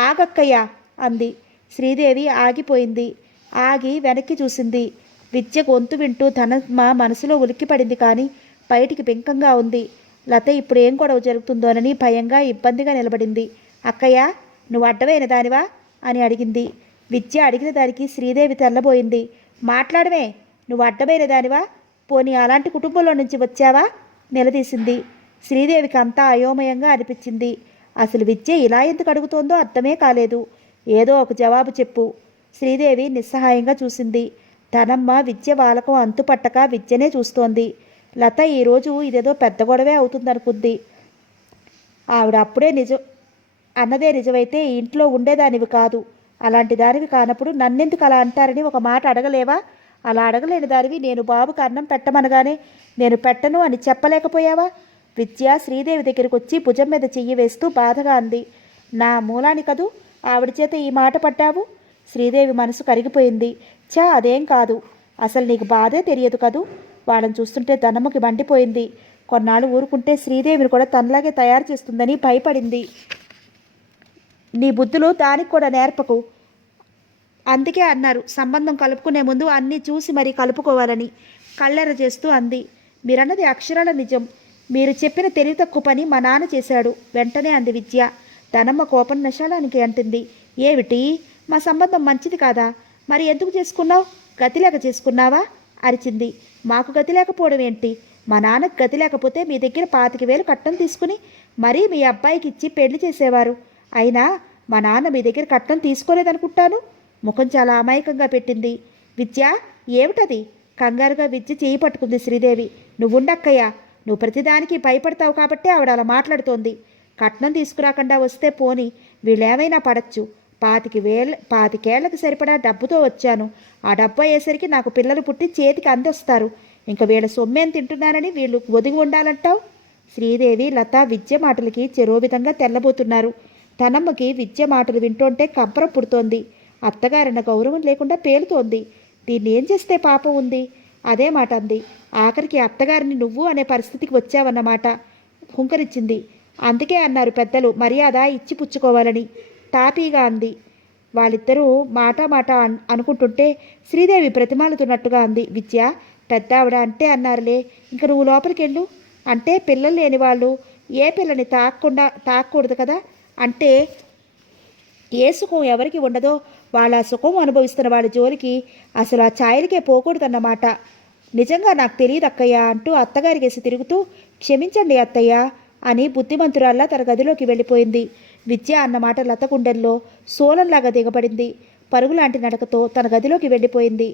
ఆగక్కయ్యా అంది. శ్రీదేవి ఆగిపోయింది. ఆగి వెనక్కి చూసింది. విద్య గొంతు వింటూ తనమ్మ మనసులో ఉలిక్కిపడింది. కానీ బయటికి పెంకంగా ఉంది. లత ఇప్పుడు ఏం గొడవ జరుగుతుందోనని భయంగా ఇబ్బందిగా నిలబడింది. అక్కయ్య, నువ్వు అడ్డమైన దానివా అని అడిగింది. విద్య అడిగిన దానికి శ్రీదేవి తెల్లబోయింది. మాట్లాడమే, నువ్వు అడ్డమైన దానివా? పోనీ అలాంటి కుటుంబంలో నుంచి వచ్చావా? నిలదీసింది. శ్రీదేవికి అంతా అయోమయంగా అనిపించింది. అసలు విద్య ఇలా ఎందుకు అడుగుతోందో అర్థమే కాలేదు. ఏదో ఒక జవాబు చెప్పు. శ్రీదేవి నిస్సహాయంగా చూసింది. తనమ్మ విద్య వాలకం అంతుపట్టక విద్యనే చూస్తోంది. లత ఈరోజు ఇదేదో పెద్ద గొడవే అవుతుందనుకుంది. ఆవిడ అప్పుడే అన్నదే నిజమైతే ఇంట్లో ఉండేదానివి కాదు. అలాంటి దానివి కానప్పుడు నన్నెందుకు అలా అంటారని ఒక మాట అడగలేవా? అలా అడగలేని దానివి నేను బాబుకు అన్నం పెట్టమనగానే నేను పెట్టను అని చెప్పలేకపోయావా? విద్య శ్రీదేవి దగ్గరికి వచ్చి భుజం మీద చెయ్యి వేస్తూ బాధగా అంది. నా మూలాని కదూ ఆవిడ చేత ఈ మాట పడ్డావు? శ్రీదేవి మనసు కరిగిపోయింది. అదేం కాదు. అసలు నీకు బాధే తెలియదు కదూ. వాళ్ళని చూస్తుంటే తనమ్మకి మండిపోయింది. కొన్నాళ్ళు ఊరుకుంటే శ్రీదేవిని కూడా తనలాగే తయారు చేస్తుందని భయపడింది. నీ బుద్ధులు దానికి కూడా నేర్పకు. అందుకే అన్నారు సంబంధం కలుపుకునే ముందు అన్నీ చూసి మరీ కలుపుకోవాలని. కళ్ళెర చేస్తూ అంది. మీరన్నది అక్షరాల నిజం. మీరు చెప్పిన తెలివి తక్కువ పని మా నాన్న చేశాడు వెంటనే అంది విద్య. తనమ్మ కోపం నశాలానికి అంటుంది. ఏమిటి? మా సంబంధం మంచిది కాదా? మరి ఎందుకు చేసుకున్నావు? గతి లేక చేసుకున్నావా? అరిచింది. మాకు గతి లేకపోవడం ఏంటి? మా నాన్నకు గతి లేకపోతే మీ దగ్గర 25,000 కట్నం తీసుకుని మరీ మీ అబ్బాయికి ఇచ్చి పెళ్లి చేసేవారు. అయినా మా నాన్న మీ దగ్గర కట్నం తీసుకోలేదనుకుంటాను. ముఖం చాలా అమాయకంగా పెట్టింది. విద్య, ఏమిటది? కంగారుగా విద్య చేయి పట్టుకుంది శ్రీదేవి. నువ్వుండక్కయ్యా, నువ్వు ప్రతిదానికి భయపడతావు కాబట్టే ఆవిడ అలా మాట్లాడుతోంది. కట్నం తీసుకురాకుండా వస్తే పోని వీళ్ళేమైనా పడచ్చు. 25,000 సరిపడా డబ్బుతో వచ్చాను. ఆ డబ్బు అయ్యేసరికి నాకు పిల్లలు పుట్టి చేతికి అందొస్తారు. ఇంక వీళ్ళ సొమ్మేం తింటున్నారని వీళ్ళు ఒదిగి ఉండాలంటావు? శ్రీదేవి, లత విద్య మాటలకి చెరో విధంగా తెల్లబోతున్నారు. తనమ్మకి విద్య మాటలు వింటుంటే కంపరం పుడుతోంది. అత్తగారన్న గౌరవం లేకుండా పేలుతోంది. దీన్ని ఏం చేస్తే పాపం ఉంది? అదే మాట అంది. ఆఖరికి అత్తగారిని నువ్వు అనే పరిస్థితికి వచ్చావన్నమాట. హుంకరించింది. అందుకే అన్నారు పెద్దలు మర్యాద ఇచ్చి పుచ్చుకోవాలని. తాపీగా అంది. వాళ్ళిద్దరూ మాట అనుకుంటుంటే శ్రీదేవి ప్రతిమాలుతున్నట్టుగా అంది. విద్య, పెద్ద ఆవిడ అంటే అన్నారులే, ఇంక నువ్వు లోపలికి వెళ్ళు. అంటే పిల్లలు లేని వాళ్ళు ఏ పిల్లని తాకూడదు కదా? అంటే ఏ సుఖం ఎవరికి ఉండదో వాళ్ళ సుఖం అనుభవిస్తున్న వాళ్ళ జోలికి అసలు ఆ ఛాయలకే పోకూడదన్నమాట. నిజంగా నాకు తెలియదు అక్కయ్య అంటూ అత్తగారికేసి తిరుగుతూ, క్షమించండి అత్తయ్య అని బుద్ధిమంతురాల్లా తన గదిలోకి వెళ్ళిపోయింది. విద్య అన్నమాట లత గుండెల్లో సోలంలాగా దిగబడింది. పరుగులాంటి నడకతో తన గదిలోకి వెళ్ళిపోయింది.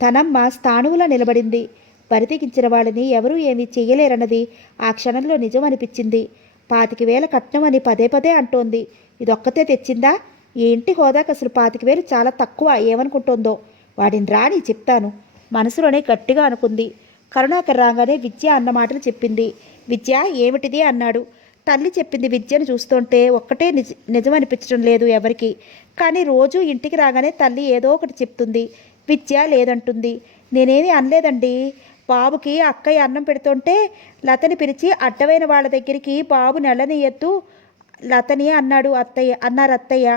తనమ్మ స్థాణువులా నిలబడింది. బరితెగించిన వాళ్ళని ఎవరూ ఏమీ చెయ్యలేరన్నది ఆ క్షణంలో నిజం అనిపించింది. 25,000 కట్నం అని పదే పదే అంటోంది. ఇదొక్కతే తెచ్చిందా? ఈ ఇంటి హోదాకు అసలు 25,000 చాలా తక్కువ. ఏమనుకుంటోందో. వాడిని రాని చెప్తాను మనసులోనే గట్టిగా అనుకుంది. కరుణాకర్ రాగానే విద్య అన్న మాటలు చెప్పింది. విద్య ఏమిటిది అన్నాడు. తల్లి చెప్పింది విద్యను చూస్తుంటే ఒక్కటే నిజం అనిపించడం లేదు ఎవరికి. కానీ రోజు ఇంటికి రాగానే తల్లి ఏదో ఒకటి చెప్తుంది. విద్య లేదంటుంది. నేనేమీ అనలేదండి. బాబుకి అక్కయ్య అన్నం పెడుతుంటే లతని పిలిచి అడ్డమైన వాళ్ళ దగ్గరికి బాబు నెలనియద్దు లతని అన్నారు అత్తయ్య.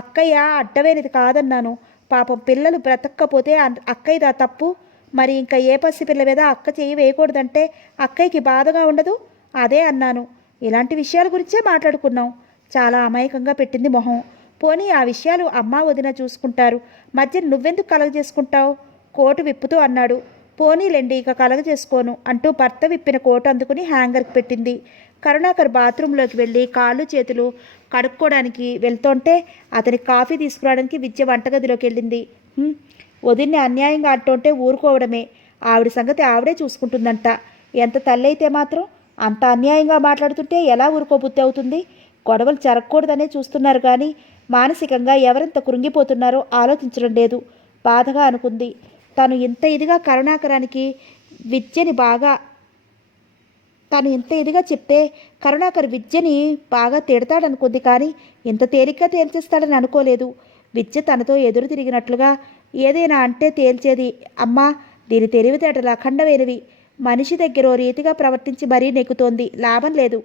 అక్కయ్య అడ్డమైనది కాదన్నాను. పాపం పిల్లలు బ్రతక్కపోతే అక్కయ్యదా తప్పు. మరి ఇంకా ఏ పసి పిల్ల మీద అక్క చెయ్యి వేయకూడదంటే అక్కయ్యకి బాధగా ఉండదు. అదే అన్నాను. ఇలాంటి విషయాల గురించే మాట్లాడుకున్నాం. చాలా అమాయకంగా పెట్టింది మొహం. పోనీ ఆ విషయాలు అమ్మా వదిన చూసుకుంటారు. మధ్య నువ్వెందుకు కలగజేసుకుంటావు? కోటు విప్పుతూ అన్నాడు. పోనీలేండి ఇక కలగజేసుకోను అంటూ భర్త విప్పిన కోటు అందుకుని హ్యాంగర్కి పెట్టింది. కరుణాకర్ బాత్రూంలోకి వెళ్ళి కాళ్ళు చేతులు కడుక్కోవడానికి వెళ్తుంటే అతనికి కాఫీ తీసుకురావడానికి విద్య వంటగదిలోకి వెళ్ళింది. వదిన్ని అన్యాయంగా అంటుంటే ఊరుకోవడమే. ఆవిడ సంగతి ఆవిడే చూసుకుంటుందంట. ఎంత తల్లైతే మాత్రం అంత అన్యాయంగా మాట్లాడుతుంటే ఎలా ఊరుకోబుద్ధి అవుతుంది? గొడవలు జరగకూడదనే చూస్తున్నారు కానీ మానసికంగా ఎవరెంత కృంగిపోతున్నారో ఆలోచించడం లేదు. బాధగా అనుకుంది. తను ఇంత ఇదిగా కరుణాకరానికి తను ఇంత ఇదిగా చెప్తే కరుణాకర్ విద్యని బాగా తిడతాడనుకుంది. కానీ ఇంత తేలిగ్గా తేల్చేస్తాడని అనుకోలేదు. విద్య తనతో ఎదురు తిరిగినట్లుగా ఏదైనా అంటే తేల్చేది. అమ్మా దీని తెలివితేటలు అఖండమైనవి. మనిషి దగ్గర ఓ రీతిగా ప్రవర్తించి మరీ నెక్కుతోంది. లాభం లేదు.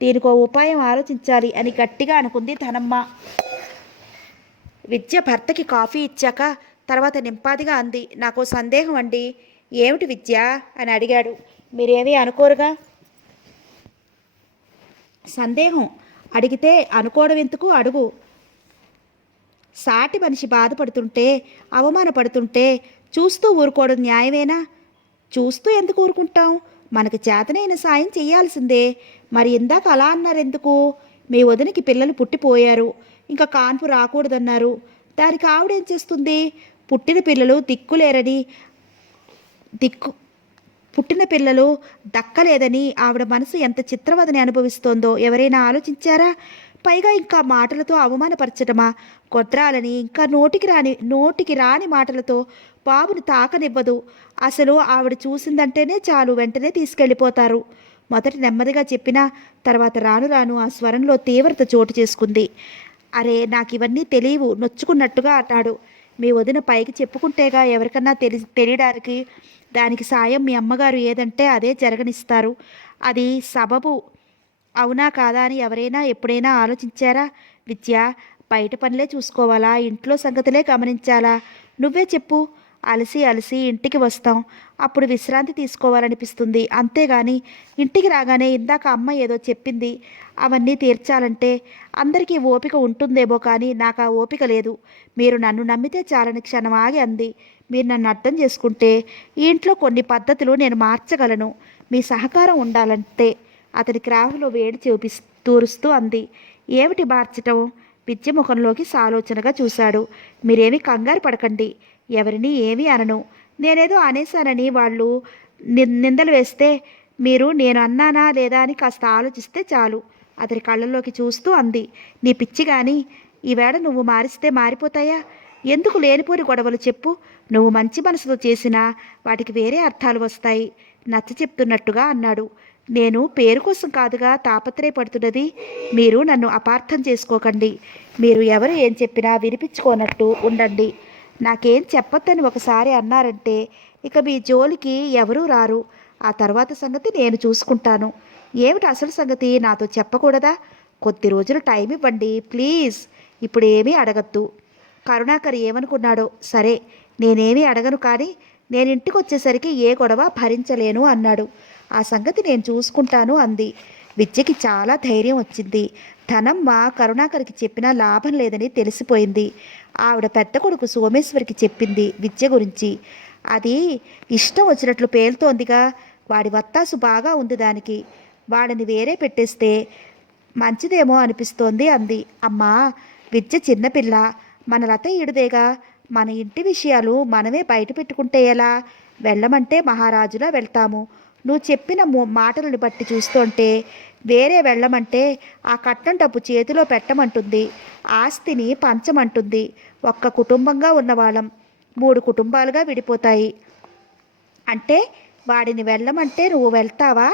దీనికో ఉపాయం ఆలోచించాలి అని గట్టిగా అనుకుంది తనమ్మ. విద్య భర్తకి కాఫీ ఇచ్చాక తర్వాత నింపాదిగా అంది. నాకు సందేహం అండి. ఏమిటి విద్య అని అడిగాడు. మీరేమీ అనుకోరుగా? సందేహం అడిగితే అనుకోవడం ఎందుకు? అడుగు. సాటి మనిషి బాధపడుతుంటే అవమానపడుతుంటే చూస్తూ ఊరుకోవడం న్యాయమేనా? చూస్తూ ఎందుకు ఊరుకుంటాం? మనకి చేతనైన సాయం చెయ్యాల్సిందే. మరి ఇందాక అలా అన్నారెందుకు? మీ వదినకి పిల్లలు పుట్టిపోయారు, ఇంకా కాన్పు రాకూడదన్నారు. దానికి ఆవిడేం చేస్తుంది? పుట్టిన పిల్లలు దక్కలేదని ఆవిడ మనసు ఎంత చిత్రవదని అనుభవిస్తోందో ఎవరైనా ఆలోచించారా? పైగా ఇంకా మాటలతో అవమానపరచటమా? గొడ్రాలని ఇంకా నోటికి రాని మాటలతో బాబుని తాకనివ్వదు. అసలు ఆవిడ చూసిందంటేనే చాలు వెంటనే తీసుకెళ్ళిపోతారు. మొదట నెమ్మదిగా చెప్పినా తర్వాత రాను రాను ఆ స్వరంలో తీవ్రత చోటు చేసుకుంది. అరే నాకు ఇవన్నీ తెలియవు నొచ్చుకున్నట్టుగా అన్నాడు. మీ వదిన పైకి చెప్పుకుంటేగా ఎవరికన్నా తెలియడానికి. దానికి సాయం మీ అమ్మగారు ఏదంటే అదే జరగనిస్తారు. అది సబబు అవునా కాదా అని ఎవరైనా ఎప్పుడైనా ఆలోచించారా? విద్య బయట పనులే చూసుకోవాలా? ఇంట్లో సంగతులే గమనించాలా? నువ్వే చెప్పు. అలసి ఇంటికి వస్తాం. అప్పుడు విశ్రాంతి తీసుకోవాలనిపిస్తుంది. అంతేగాని ఇంటికి రాగానే ఇందాక అమ్మ ఏదో చెప్పింది అవన్నీ తీర్చాలంటే అందరికీ ఓపిక ఉంటుందేమో కానీ నాకు ఆ ఓపిక లేదు. మీరు నన్ను నమ్మితే చాలని క్షణం ఆగి అంది. మీరు నన్ను అర్థం చేసుకుంటే ఈ ఇంట్లో కొన్ని పద్ధతులు నేను మార్చగలను. మీ సహకారం ఉండాలంటే అతని క్రాహ్లో వేడి తూరుస్తూ అంది. ఏమిటి మార్చటం? విద్య ముఖంలోకి సాలోచనగా చూశాడు. మీరేమీ కంగారు పడకండి. ఎవరిని ఏమీ అనను. నేనేదో అనేశానని వాళ్ళు నిందలు వేస్తే మీరు నేను అన్నానా లేదా అని కాస్త ఆలోచిస్తే చాలు. అతని కళ్ళల్లోకి చూస్తూ అంది. నీ పిచ్చి కానీ ఈవేళ నువ్వు మారిస్తే మారిపోతాయా? ఎందుకు లేనిపోని గొడవలు చెప్పు. నువ్వు మంచి మనసుతో చేసినా వాటికి వేరే అర్థాలు వస్తాయి. నచ్చ చెప్తున్నట్టుగా అన్నాడు. నేను పేరు కోసం కాదుగా తాపత్రయపడుతున్నది. మీరు నన్ను అపార్థం చేసుకోకండి. మీరు ఎవరు ఏం చెప్పినా వినిపించుకోనట్టు ఉండండి. నాకేం చెప్పొద్దని ఒకసారి అన్నారంటే ఇక మీ జోలికి ఎవరూ రారు. ఆ తర్వాత సంగతి నేను చూసుకుంటాను. ఏమిటి అసలు సంగతి నాతో చెప్పకూడదా? కొద్ది రోజులు టైం ఇవ్వండి ప్లీజ్. ఇప్పుడు ఏమీ అడగద్దు. కరుణాకర్ ఏమనుకున్నాడో సరే, నేనేమీ అడగను. కానీ నేను ఇంటికి వచ్చేసరికి ఏ గొడవ భరించలేను అన్నాడు. ఆ సంగతి నేను చూసుకుంటాను అంది. విద్యకి చాలా ధైర్యం వచ్చింది. ధనమ్మ కరుణాకర్కి చెప్పినా లాభం లేదని తెలిసిపోయింది. ఆవిడ పెద్ద కొడుకు సోమేశ్వరికి చెప్పింది విద్య గురించి. అది ఇష్టం వచ్చినట్లు పేలుతోందిగా, వాడి వత్తాసు బాగా ఉంది దానికి. వాడిని వేరే పెట్టేస్తే మంచిదేమో అనిపిస్తోంది అంది. అమ్మా, విద్య చిన్నపిల్ల, మన లత ఈడుదేగా. మన ఇంటి విషయాలు మనమే బయట పెట్టుకుంటే ఎలా? వెళ్ళమంటే మహారాజులా వెళ్తాము. నువ్వు చెప్పిన మాటలను బట్టి చూస్తుంటే వేరే వెళ్ళమంటే ఆ కట్నం డబ్బు చేతిలో పెట్టమంటుంది, ఆస్తిని పంచమంటుంది. ఒక్క కుటుంబంగా ఉన్నవాళ్ళం 3 కుటుంబాలుగా విడిపోతాయి. అంటే వాడిని వెళ్ళమంటే నువ్వు వెళ్తావా?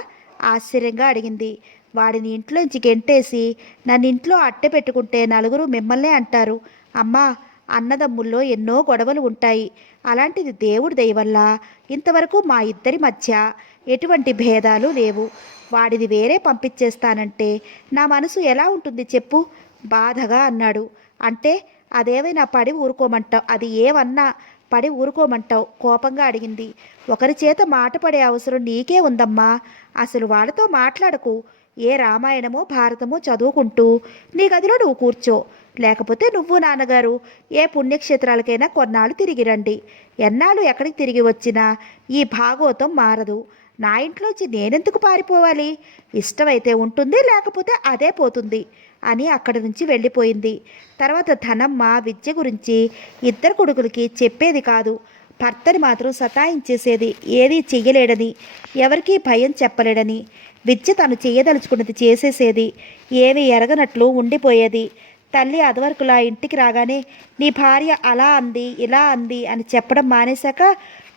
ఆశ్చర్యంగా అడిగింది. వాడిని ఇంట్లోంచి గెంటేసి నన్ను ఇంట్లో అట్టె పెట్టుకుంటే నలుగురు మిమ్మల్నే అంటారు. అమ్మా, అన్నదమ్ముల్లో ఎన్నో గొడవలు ఉంటాయి. అలాంటిది దేవుడి దయ వల్ల ఇంతవరకు మా ఇద్దరి మధ్య ఎటువంటి భేదాలు లేవు. వాడిది వేరే పంపించేస్తానంటే నా మనసు ఎలా ఉంటుంది చెప్పు? బాధగా అన్నాడు. అంటే అదేమైనా పడి ఊరుకోమంటావు? అది ఏమన్నా పడి ఊరుకోమంటావు? కోపంగా అడిగింది. ఒకరి చేత మాట పడే అవసరం నీకే ఉందమ్మా. అసలు వాడితో మాట్లాడకు. ఏ రామాయణమో భారతమో చదువుకుంటూ నీ గదిలో నువ్వు కూర్చో. లేకపోతే నువ్వు నాన్నగారు ఏ పుణ్యక్షేత్రాలకైనా కొన్నాళ్ళు తిరిగి రండి. ఎన్నాళ్ళు ఎక్కడికి తిరిగి వచ్చినా ఈ భాగోతం మారదు. నా ఇంట్లోంచి నేనెందుకు పారిపోవాలి? ఇష్టమైతే ఉంటుంది, లేకపోతే అదే పోతుంది అని అక్కడి నుంచి వెళ్ళిపోయింది. తర్వాత ధనమ్మ విద్య గురించి ఇద్దరు కొడుకులకి చెప్పేది కాదు. భర్తని మాత్రం సతాయించేసేది. ఏదీ చెయ్యలేడని, ఎవరికీ భయం చెప్పలేడని. విద్య తను చెయ్యదలుచుకున్నది చేసేసేది. ఏమీ ఎరగనట్లు ఉండిపోయేది. తల్లి అదివరకులా ఇంటికి రాగానే నీ భార్య అలా అంది, ఇలా అంది అని చెప్పడం మానేశాక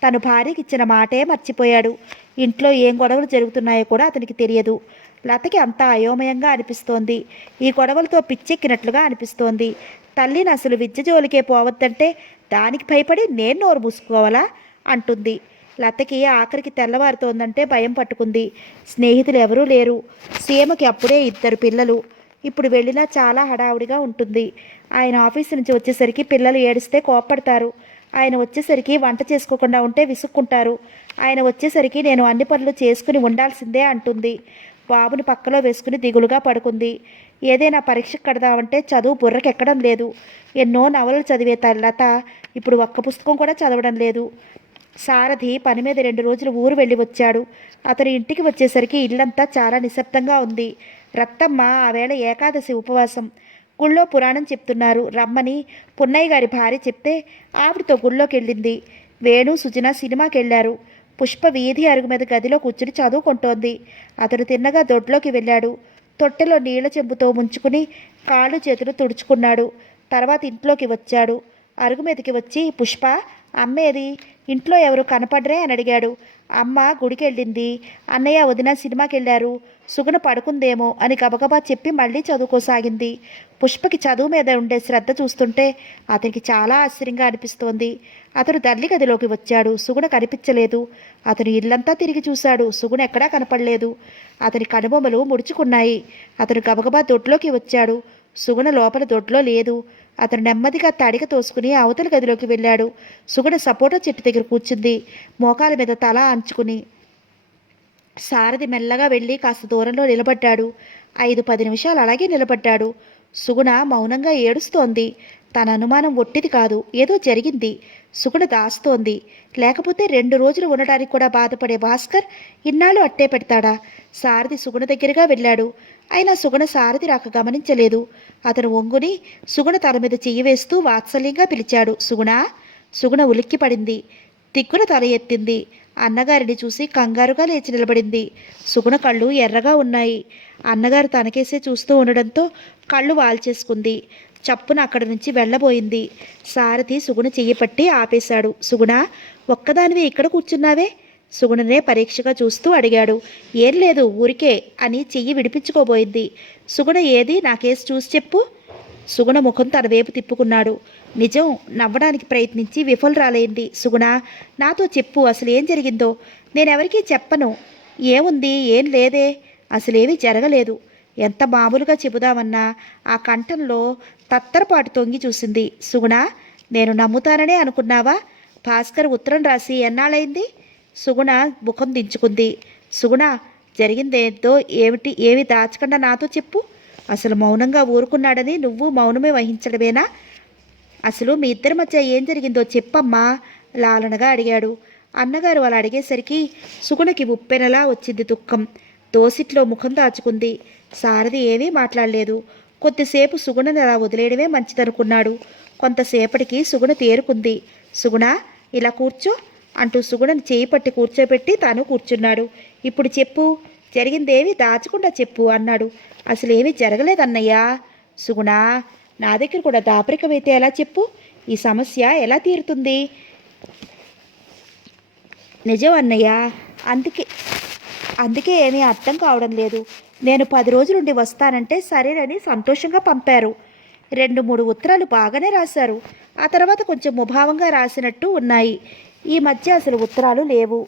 తను భార్యకి ఇచ్చిన మాటే మర్చిపోయాడు. ఇంట్లో ఏం గొడవలు జరుగుతున్నాయో కూడా అతనికి తెలియదు. లతకి అంతా అయోమయంగా అనిపిస్తోంది. ఈ గొడవలతో పిచ్చెక్కినట్లుగా అనిపిస్తోంది. తల్లిని అసలు విద్య జోలికే పోవద్దంటే దానికి భయపడి నేను నోరు మూసుకోవాలా అంటుంది. లతకి ఆఖరికి తెల్లవారుతోందంటే భయం పట్టుకుంది. స్నేహితులు ఎవరూ లేరు. సీమకి అప్పుడే 2 పిల్లలు. ఇప్పుడు వెళ్ళినా చాలా హడావుడిగా ఉంటుంది. ఆయన ఆఫీసు నుంచి వచ్చేసరికి పిల్లలు ఏడిస్తే కోప్పడతారు. ఆయన వచ్చేసరికి వంట చేసుకోకుండా ఉంటే విసుక్కుంటారు. ఆయన వచ్చేసరికి నేను అన్ని పనులు చేసుకుని ఉండాల్సిందే అంటుంది. బాబుని పక్కలో వేసుకుని దిగులుగా పడుకుంది. ఏదైనా పరీక్షకు కడదామంటే చదువు బుర్రకెక్కడం లేదు. ఎన్నో నవలలు చదివే లత ఇప్పుడు ఒక్క పుస్తకం కూడా చదవడం లేదు. సారథి పని మీద 2 రోజులు ఊరు వెళ్ళి వచ్చాడు. అతను ఇంటికి వచ్చేసరికి ఇల్లంతా చాలా నిశ్శబ్దంగా ఉంది. రత్తమ్మ ఆవేళ ఏకాదశి ఉపవాసం. గుళ్ళో పురాణం చెప్తున్నారు రమ్మని పున్నయ్య గారి భార్య చెప్తే ఆవిడతో గుళ్ళోకి వెళ్ళింది. వేణు సుజన సినిమాకి వెళ్ళారు. పుష్ప వీధి అరుగు మీద గదిలో కూర్చుని చదువుకుంటోంది. అతను తిన్నగా దొడ్లోకి వెళ్ళాడు. తొట్టెలో నీళ్ల చెంబుతో ముంచుకుని కాళ్ళు చేతులు తుడుచుకున్నాడు. తర్వాత ఇంట్లోకి వచ్చాడు. అరుగు మీదకి వచ్చి, పుష్ప, అమ్మేది? ఇంట్లో ఎవరు కనపడరే అని అడిగాడు. అమ్మ గుడికి వెళ్ళింది, అన్నయ్య వదిన సినిమాకి వెళ్ళారు, సుగుణ పడుకుందేమో అని గబగబా చెప్పి మళ్ళీ చదువుకోసాగింది. పుష్పకి చదువు మీద ఉండే శ్రద్ధ చూస్తుంటే అతనికి చాలా ఆశ్చర్యంగా అనిపిస్తోంది. అతను తల్లి గదిలోకి వచ్చాడు. సుగుణ కనిపించలేదు. అతను ఇల్లంతా తిరిగి చూశాడు. సుగుణ ఎక్కడా కనపడలేదు. అతని కనుబొమ్మలు ముడుచుకున్నాయి. అతను గబగబా దొడ్లోకి వచ్చాడు. సుగుణ లోపల దొడ్లో లేదు. అతను నెమ్మదిగా తడిక తోసుకుని అవతల గదిలోకి వెళ్ళాడు. సుగుణ సపోటా చెట్టు దగ్గర కూర్చుంది, మోకాల మీద తల అంచుకుని. సారథి మెల్లగా వెళ్ళి కాస్త దూరంలో నిలబడ్డాడు. 5-10 నిమిషాలు అలాగే నిలబడ్డాడు. సుగుణ మౌనంగా ఏడుస్తోంది. తన అనుమానం ఒట్టిది కాదు, ఏదో జరిగింది. సుగుణ దాస్తోంది. లేకపోతే 2 రోజులు ఉండటానికి కూడా బాధపడే భాస్కర్ ఇన్నాళ్ళు అట్టే పెడతాడా? సారథి సుగుణ దగ్గరగా వెళ్ళాడు. అయినా సుగుణ సారథి రాక గమనించలేదు. అతను వంగుని సుగుణ తల మీద చెయ్యి వేస్తూ వాత్సల్యంగా పిలిచాడు. సుగుణ. సుగుణ ఉలిక్కి పడింది. తిక్కున తల ఎత్తింది. అన్నగారిని చూసి కంగారుగా లేచి నిలబడింది. సుగుణ కళ్ళు ఎర్రగా ఉన్నాయి. అన్నగారు తనకేసే చూస్తూ ఉండడంతో కళ్ళు వాల్చేసుకుంది. చప్పున అక్కడి నుంచి వెళ్ళబోయింది. సారథి సుగుణ చెయ్యి పట్టి ఆపేశాడు. సుగుణ, ఒక్కదానివే ఇక్కడ కూర్చున్నావే? సుగుణనే పరీక్షగా చూస్తూ అడిగాడు. ఏం లేదు, ఊరికే అని చెయ్యి విడిపించుకోబోయింది. సుగుణ, ఏది నా కేసు చూసి చెప్పు. సుగుణ ముఖం తన వైపు తిప్పుకున్నాడు. నిజం నవ్వడానికి ప్రయత్నించి విఫలరాలైంది. సుగుణ, నాతో చెప్పు, అసలు ఏం జరిగిందో. నేనెవరికీ చెప్పను. ఏముంది? ఏం లేదే, అసలేమీ జరగలేదు. ఎంత మామూలుగా చెబుదామన్నా ఆ కంఠంలో తత్తరపాటు తొంగి చూసింది. సుగుణ, నేను నమ్ముతాననే అనుకున్నావా? భాస్కర్ ఉత్తరం రాసి ఎన్నాళ్ళైంది? సుగుణ ముఖం దించుకుంది. సుగుణ, జరిగిందేంతో ఏమి దాచకుండా నాతో చెప్పు. అసలు మౌనంగా ఊరుకున్నాడని నువ్వు మౌనమే వహించడమేనా? అసలు మీ ఇద్దరి మధ్య ఏం జరిగిందో చెప్పమ్మా, లాలనగా అడిగాడు. అన్నగారు అలా అడిగేసరికి సుగుణకి ఉప్పెనలా వచ్చింది దుఃఖం. దోసిట్లో ముఖం దాచుకుంది. సారథి ఏమీ మాట్లాడలేదు. కొద్దిసేపు సుగుణని అలా వదిలేయడమే మంచిదనుకున్నాడు. కొంతసేపటికి సుగుణ తేరుకుంది. సుగుణ, ఇలా కూర్చో అంటూ సుగుణని చేయి పట్టి కూర్చోబెట్టి తాను కూర్చున్నాడు. ఇప్పుడు చెప్పు, జరిగిందేమీ దాచకుండా చెప్పు అన్నాడు. అసలేమీ జరగలేదన్నయ్యా. సుగుణ, నా దగ్గర కూడా దాపరికమైతే ఎలా చెప్పు? ఈ సమస్య ఎలా తీరుతుంది? నిజం అన్నయ్య, అందుకే అందుకే ఏమీ అర్థం కావడం లేదు. నేను 10 రోజులుండి వస్తానంటే సరేనని సంతోషంగా పంపారు. 2-3 ఉత్తరాలు బాగానే రాశారు. ఆ తర్వాత కొంచెం ముభావంగా రాసినట్టు ఉన్నాయి. ఈ మధ్య అసలు ఉత్తరాలు లేవు.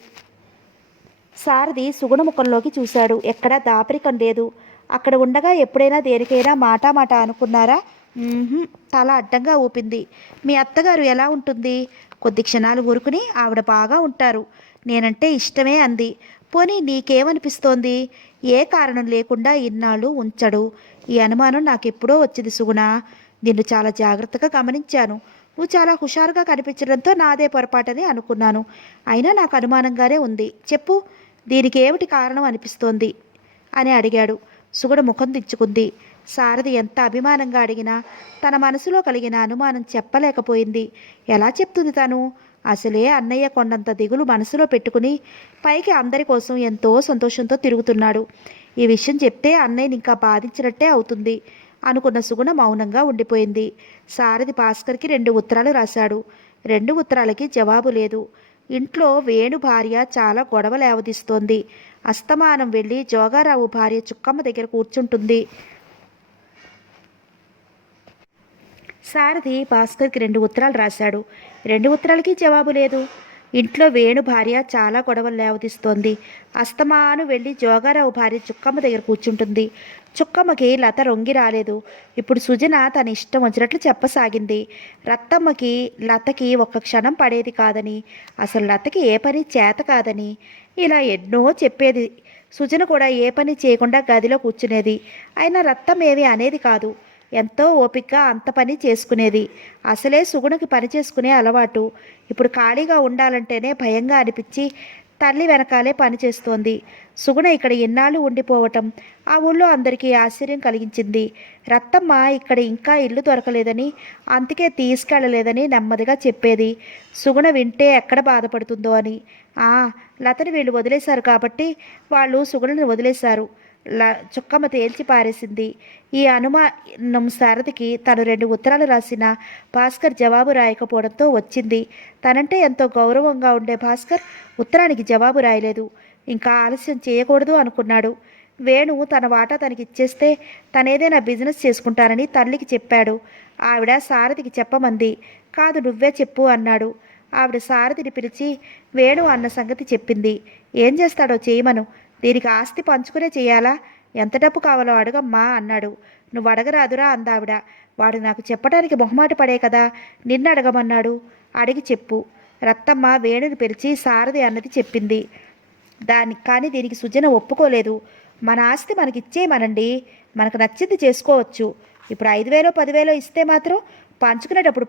సారథి సుగుణ ముఖంలోకి చూశాడు. ఎక్కడా దాపరికం లేదు. అక్కడ ఉండగా ఎప్పుడైనా దేనికైనా మాట అనుకున్నారా? తల అడ్డంగా ఊపింది. మీ అత్తగారు ఎలా ఉంటుంది? కొద్ది క్షణాలు ఊరుకుని ఆవిడ బాగా ఉంటారు. నేనంటే ఇష్టమే అంది. పోనీ నీకేమనిపిస్తోంది? ఏ కారణం లేకుండా ఇన్నాళ్ళు ఉంచడు. ఈ అనుమానం నాకెప్పుడో వచ్చింది సుగుణ. నిన్ను చాలా జాగ్రత్తగా గమనించాను. నువ్వు చాలా హుషారుగా కనిపించడంతో నాదే పొరపాటని అనుకున్నాను. అయినా నాకు అనుమానంగానే ఉంది. చెప్పు, దీనికి ఏమిటి కారణం అనిపిస్తోంది అని అడిగాడు. సుగుణ ముఖం దించుకుంది. సారథి ఎంత అభిమానంగా అడిగినా తన మనసులో కలిగిన అనుమానం చెప్పలేకపోయింది. ఎలా చెప్తుంది తను? అసలే అన్నయ్య కొండంత దిగులు మనసులో పెట్టుకుని పైకి అందరి కోసం ఎంతో సంతోషంతో తిరుగుతున్నాడు. ఈ విషయం చెప్తే అన్నయ్యని ఇంకా బాధించినట్టే అవుతుంది అనుకున్న సుగుణ మౌనంగా ఉండిపోయింది. సారథి భాస్కర్కి 2 ఉత్తరాలు రాశాడు. 2 ఉత్తరాలకి జవాబు లేదు. ఇంట్లో వేణు భార్య చాలా గొడవ లేవదీస్తోంది. అస్తమానం వెళ్ళి జోగారావు భార్య చుక్కమ్మ దగ్గర కూర్చుంటుంది. సారథి భాస్కర్కి 2 ఉత్తరాలు రాశాడు. 2 ఉత్తరాలకి జవాబు లేదు. ఇంట్లో వేణు భార్య చాలా గొడవలు లేవదీస్తోంది. అస్తమాను వెళ్ళి జోగారావు భార్య చుక్కమ్మ దగ్గర కూర్చుంటుంది. చుక్కమ్మకి లత రొంగి రాలేదు. ఇప్పుడు సుజన తన ఇష్టం వచ్చినట్లు చెప్పసాగింది. రత్తమ్మకి లతకి ఒక్క క్షణం పడేది కాదని, అసలు లతకి ఏ పని చేత కాదని ఇలా ఎన్నో చెప్పేది. సుజన కూడా ఏ పని చేయకుండా గదిలో కూర్చునేది. అయినా రత్తమ్మ ఏమీ అనేది కాదు. ఎంతో ఓపికగా అంత పని చేసుకునేది. అసలే సుగుణకి పని చేసుకునే అలవాటు. ఇప్పుడు ఖాళీగా ఉండాలంటేనే భయంగా అనిపించి తల్లి వెనకాలే పని చేస్తోంది. సుగుణ ఇక్కడ ఎన్నాళ్ళు ఉండిపోవటం ఆ ఊళ్ళో అందరికీ ఆశ్చర్యం కలిగించింది. రత్తమ్మ ఇక్కడ ఇంకా ఇల్లు దొరకలేదని, అందుకే తీసుకెళ్ళలేదని నెమ్మదిగా చెప్పేది. సుగుణ వింటే ఎక్కడ బాధపడుతుందో అని. లతని వీళ్ళు వదిలేశారు కాబట్టి వాళ్ళు సుగుణని వదిలేశారు. చుక్కమ్మ తేల్చి పారేసింది. ఈ అనుమానం సారథికి తను 2 ఉత్తరాలు రాసిన భాస్కర్ జవాబు రాయకపోవడంతో వచ్చింది. తనంటే ఎంతో గౌరవంగా ఉండే భాస్కర్ ఉత్తరానికి జవాబు రాయలేదు. ఇంకా ఆలస్యం చేయకూడదు అనుకున్నాడు. వేణు తన వాటా తనకి ఇచ్చేస్తే తనేదైనా బిజినెస్ చేసుకుంటానని తల్లికి చెప్పాడు. ఆవిడ సారథికి చెప్పమంది. కాదు, నువ్వే చెప్పు అన్నాడు. ఆవిడ సారథిని పిలిచి వేణు అన్న సంగతి చెప్పింది. ఏం చేస్తాడో చేయమను. దీనికి ఆస్తి పంచుకునే చేయాలా? ఎంత డబ్బు కావాలో అడగమ్మా అన్నాడు. నువ్వు అడగరాదురా అందావిడ. వాడు నాకు చెప్పడానికి మొహమాట పడే కదా, నిన్ను అడగమన్నాడు. అడిగి చెప్పు. రత్తమ్మ వేణుని పిలిచి సారథి అన్నది చెప్పింది. కానీ దీనికి సుజన ఒప్పుకోలేదు. మన ఆస్తి మనకిచ్చేయమనండి, మనకు నచ్చింది చేసుకోవచ్చు. ఇప్పుడు 5,000 10,000 ఇస్తే మాత్రం పంచుకునేటప్పుడు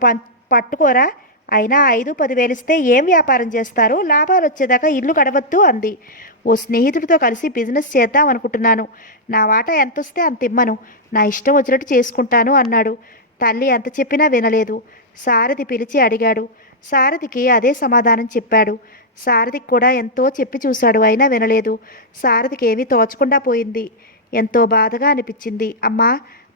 పట్టుకోరా? అయినా 5-10 ఇస్తే ఏం వ్యాపారం చేస్తారు? లాభాలు వచ్చేదాకా ఇల్లు గడవద్దు అంది. ఓ స్నేహితుడితో కలిసి బిజినెస్ చేద్దాం అనుకుంటున్నాను. నా వాటా ఎంత వస్తే అంత ఇమ్మను, నా ఇష్టం వచ్చినట్టు చేసుకుంటాను అన్నాడు. తల్లి ఎంత చెప్పినా వినలేదు. సారథి పిలిచి అడిగాడు. సారథికి అదే సమాధానం చెప్పాడు. సారథికి కూడా ఎంతో చెప్పి చూశాడు, అయినా వినలేదు. సారథికి ఏమీ తోచకుండా పోయింది. ఎంతో బాధగా అనిపించింది. అమ్మా,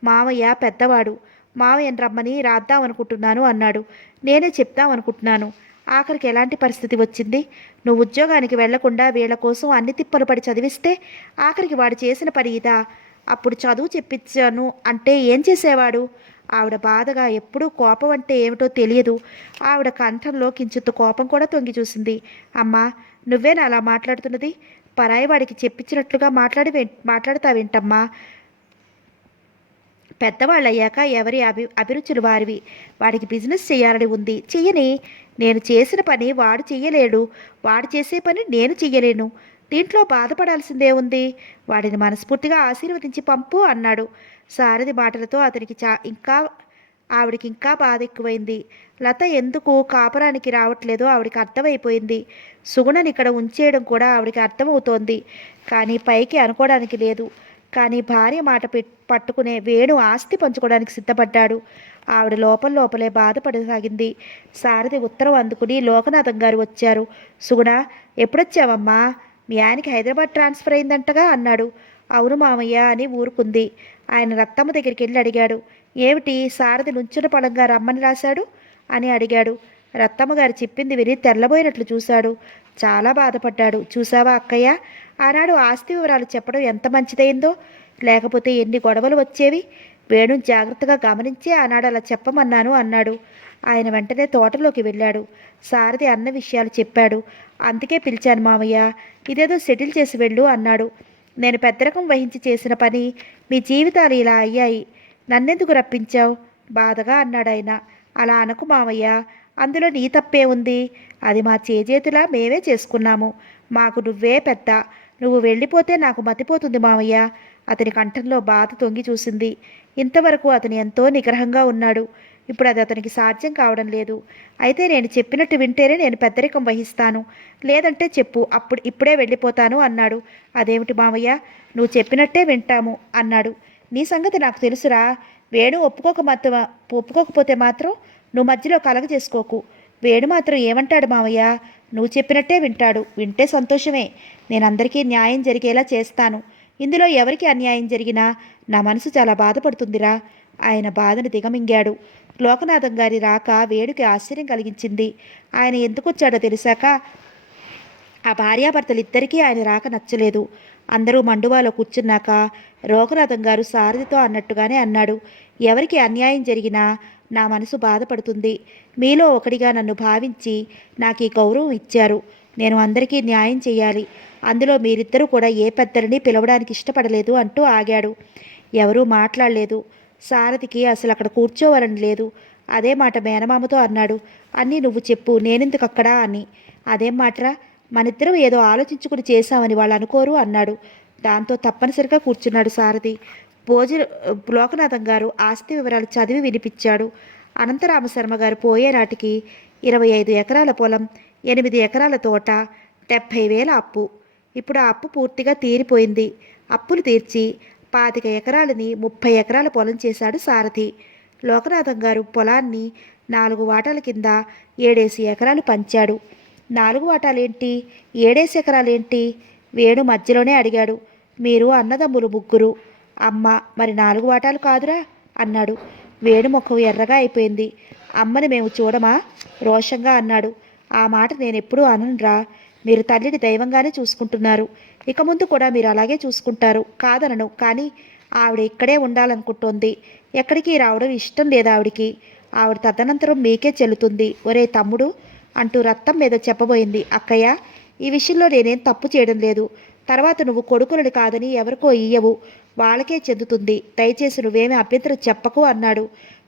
మామయ్య పెద్దవాడు, మావయ్యని రమ్మని రాద్దామనుకుంటున్నాను అన్నాడు. నేనే చెప్దామనుకుంటున్నాను. ఆఖరికి ఎలాంటి పరిస్థితి వచ్చింది? నువ్వు ఉద్యోగానికి వెళ్లకుండా వీళ్ల కోసం అన్ని తిప్పలు పడి చదివిస్తే ఆఖరికి వాడు చేసిన పని ఇదా? అప్పుడు చదువు చెప్పించాను అంటే ఏం చేసేవాడు? ఆవిడ బాధగా, ఎప్పుడూ కోపం అంటే ఏమిటో తెలియదు. ఆవిడ కంఠంలో కించిత్తు కోపం కూడా తొంగి చూసింది. అమ్మా, నువ్వేనా అలా మాట్లాడుతున్నది? పరాయి వాడికి చెప్పించినట్లుగా మాట్లాడతావేంటమ్మా? పెద్దవాళ్ళయ్యాక ఎవరి అభిరుచులు వారివి. వాడికి బిజినెస్ చేయాలని ఉంది, చెయ్యని. నేను చేసిన పని వాడు చెయ్యలేడు, వాడు చేసే పని నేను చెయ్యలేను. దీంట్లో బాధపడాల్సిందే ఉంది. వాడిని మనస్ఫూర్తిగా ఆశీర్వదించి పంపు అన్నాడు. సారథి మాటలతో అతనికి ఆవిడికి ఇంకా బాధ ఎక్కువైంది. లత ఎందుకు కాపురానికి రావట్లేదో ఆవిడికి అర్థమైపోయింది. సుగుణని ఇక్కడ ఉంచేయడం కూడా ఆవిడికి అర్థమవుతోంది. కానీ పైకి అనుకోవడానికి లేదు. కానీ భార్య మాట పట్టుకునే వేణు ఆస్తి పంచుకోవడానికి సిద్ధపడ్డాడు. ఆవిడ లోపలే బాధపడసాగింది. సారథి ఉత్తరం అందుకుని లోకనాథం గారు వచ్చారు. సుగుణ, ఎప్పుడొచ్చావమ్మా? మీ ఆయనకి హైదరాబాద్ ట్రాన్స్ఫర్ అయిందంటగా అన్నాడు. అవును మామయ్య అని ఊరుకుంది. ఆయన రత్తమ్మ దగ్గరికి వెళ్ళి అడిగాడు. ఏమిటి, సారథి నుంచున పడంగా రమ్మని రాశాడు అని అడిగాడు. రత్తమ్మ గారు చెప్పింది విని తెల్లబోయినట్లు చూశాడు. చాలా బాధపడ్డాడు. చూసావా అక్కయ్య, ఆనాడు ఆస్తి వివరాలు చెప్పడం ఎంత మంచిదైందో. లేకపోతే ఎన్ని గొడవలు వచ్చేవి. వేణు జాగ్రత్తగా గమనించే ఆనాడు అలా చెప్పమన్నాను అన్నాడు. ఆయన వెంటనే తోటలోకి వెళ్ళాడు. సారథి అన్న విషయాలు చెప్పాడు. అందుకే పిలిచాను మామయ్య, ఇదేదో సెటిల్ చేసి వెళ్ళు అన్నాడు. నేను పెద్దరకం వహించి చేసిన పని మీ జీవితాలు ఇలా అయ్యాయి. నన్నెందుకు రప్పించావు బాధగా అన్నాడు ఆయన. అలా అనకు మామయ్య, అందులో నీ తప్పే ఉంది. అది మా చేజేతులా మేమే చేసుకున్నాము. మాకు నువ్వే పెద్ద. నువ్వు వెళ్ళిపోతే నాకు మతిపోతుంది మామయ్య. అతని కంఠంలో బాధ తొంగి చూసింది. ఇంతవరకు అతను ఎంతో నిగ్రహంగా ఉన్నాడు. ఇప్పుడు అది అతనికి సాధ్యం కావడం లేదు. అయితే నేను చెప్పినట్టు వింటేనే నేను పెద్దరికం వహిస్తాను, లేదంటే చెప్పు, ఇప్పుడే వెళ్ళిపోతాను అన్నాడు. అదేమిటి మామయ్య, నువ్వు చెప్పినట్టే వింటాము అన్నాడు. నీ సంగతి నాకు తెలుసురా. వేణు ఒప్పుకోకపోతే మాత్రం నువ్వు మధ్యలో కలగ చేసుకోకు. వేణు మాత్రం ఏమంటాడు మామయ్య? నువ్వు చెప్పినట్టే వింటాడు. వింటే సంతోషమే. నేను అందరికీ న్యాయం జరిగేలా చేస్తాను. ఇందులో ఎవరికి అన్యాయం జరిగినా నా మనసు చాలా బాధపడుతుందిరా. ఆయన బాధను దిగమింగాడు. లోకనాథం గారి రాక వేణుకి ఆశ్చర్యం కలిగించింది. ఆయన ఎందుకు వచ్చాడో తెలిసాక ఆ భార్యాభర్తలిద్దరికీ ఆయన రాక నచ్చలేదు. అందరూ మండువాలో కూర్చున్నాక లోకనాథం గారు సారథితో అన్నట్టుగానే అన్నాడు. ఎవరికి అన్యాయం జరిగినా నా మనసు బాధపడుతుంది. మీలో ఒకడిగా నన్ను భావించి నాకు ఈ గౌరవం ఇచ్చారు. నేను అందరికీ న్యాయం చేయాలి. అందులో మీరిద్దరూ కూడా ఏ పెద్దలని పిలవడానికి ఇష్టపడలేదు అంటూ ఆగాడు. ఎవరూ మాట్లాడలేదు. సారథికి అసలు అక్కడ కూర్చోవాలని లేదు. అదే మాట మేనమామతో అన్నాడు. అన్నీ నువ్వు చెప్పు, నేనెందుకు అక్కడా అని. అదేం మాటరా, మనిద్దరం ఏదో ఆలోచించుకుని చేశామని వాళ్ళు అనుకోరు అన్నాడు. దాంతో తప్పనిసరిగా కూర్చున్నాడు సారథి. లోకనాథం గారు ఆస్తి వివరాలు చదివి వినిపించాడు. అనంతరామశర్మ గారు పోయే నాటికి 25 ఎకరాల పొలం, 8 ఎకరాల తోట, 70,000 అప్పు. ఇప్పుడు ఆ అప్పు పూర్తిగా తీరిపోయింది. అప్పులు తీర్చి 25 ఎకరాలని 30 ఎకరాల పొలం చేశాడు సారథి. లోకనాథం గారు పొలాన్ని 4 వాటాల కింద 7 ఎకరాలు పంచాడు. 4 వాటాలేంటి, 7 ఎకరాలేంటి? వేణు మధ్యలోనే అడిగాడు. మీరు అన్నదమ్ములు ముగ్గురు, అమ్మ, మరి 4 వాటాలు కాదురా అన్నాడు. వేణు ముఖం ఎర్రగా అయిపోయింది. అమ్మని మేము చూడమా రోషంగా అన్నాడు. ఆ మాట నేనెప్పుడూ అననురా. మీరు తల్లిని దైవంగానే చూసుకుంటున్నారు. ఇక ముందు కూడా మీరు అలాగే చూసుకుంటారు, కాదనను. కానీ ఆవిడ ఇక్కడే ఉండాలనుకుంటోంది. ఎక్కడికి రావడం ఇష్టం లేదు ఆవిడికి. ఆవిడ తదనంతరం మీకే చెల్లుతుంది. ఒరే తమ్ముడు అంటూ రత్తం మీద చెప్పబోయింది. అక్కయ్య, ఈ విషయంలో నేనేం తప్పు చేయడం లేదు. తర్వాత నువ్వు కొడుకులని కాదని ఎవరికో ఇయ్యవు, వాళ్ళకే చెందుతుంది. దయచేసి నువ్వేమీ అభ్యంతరం చెప్పకు అన్నాడు.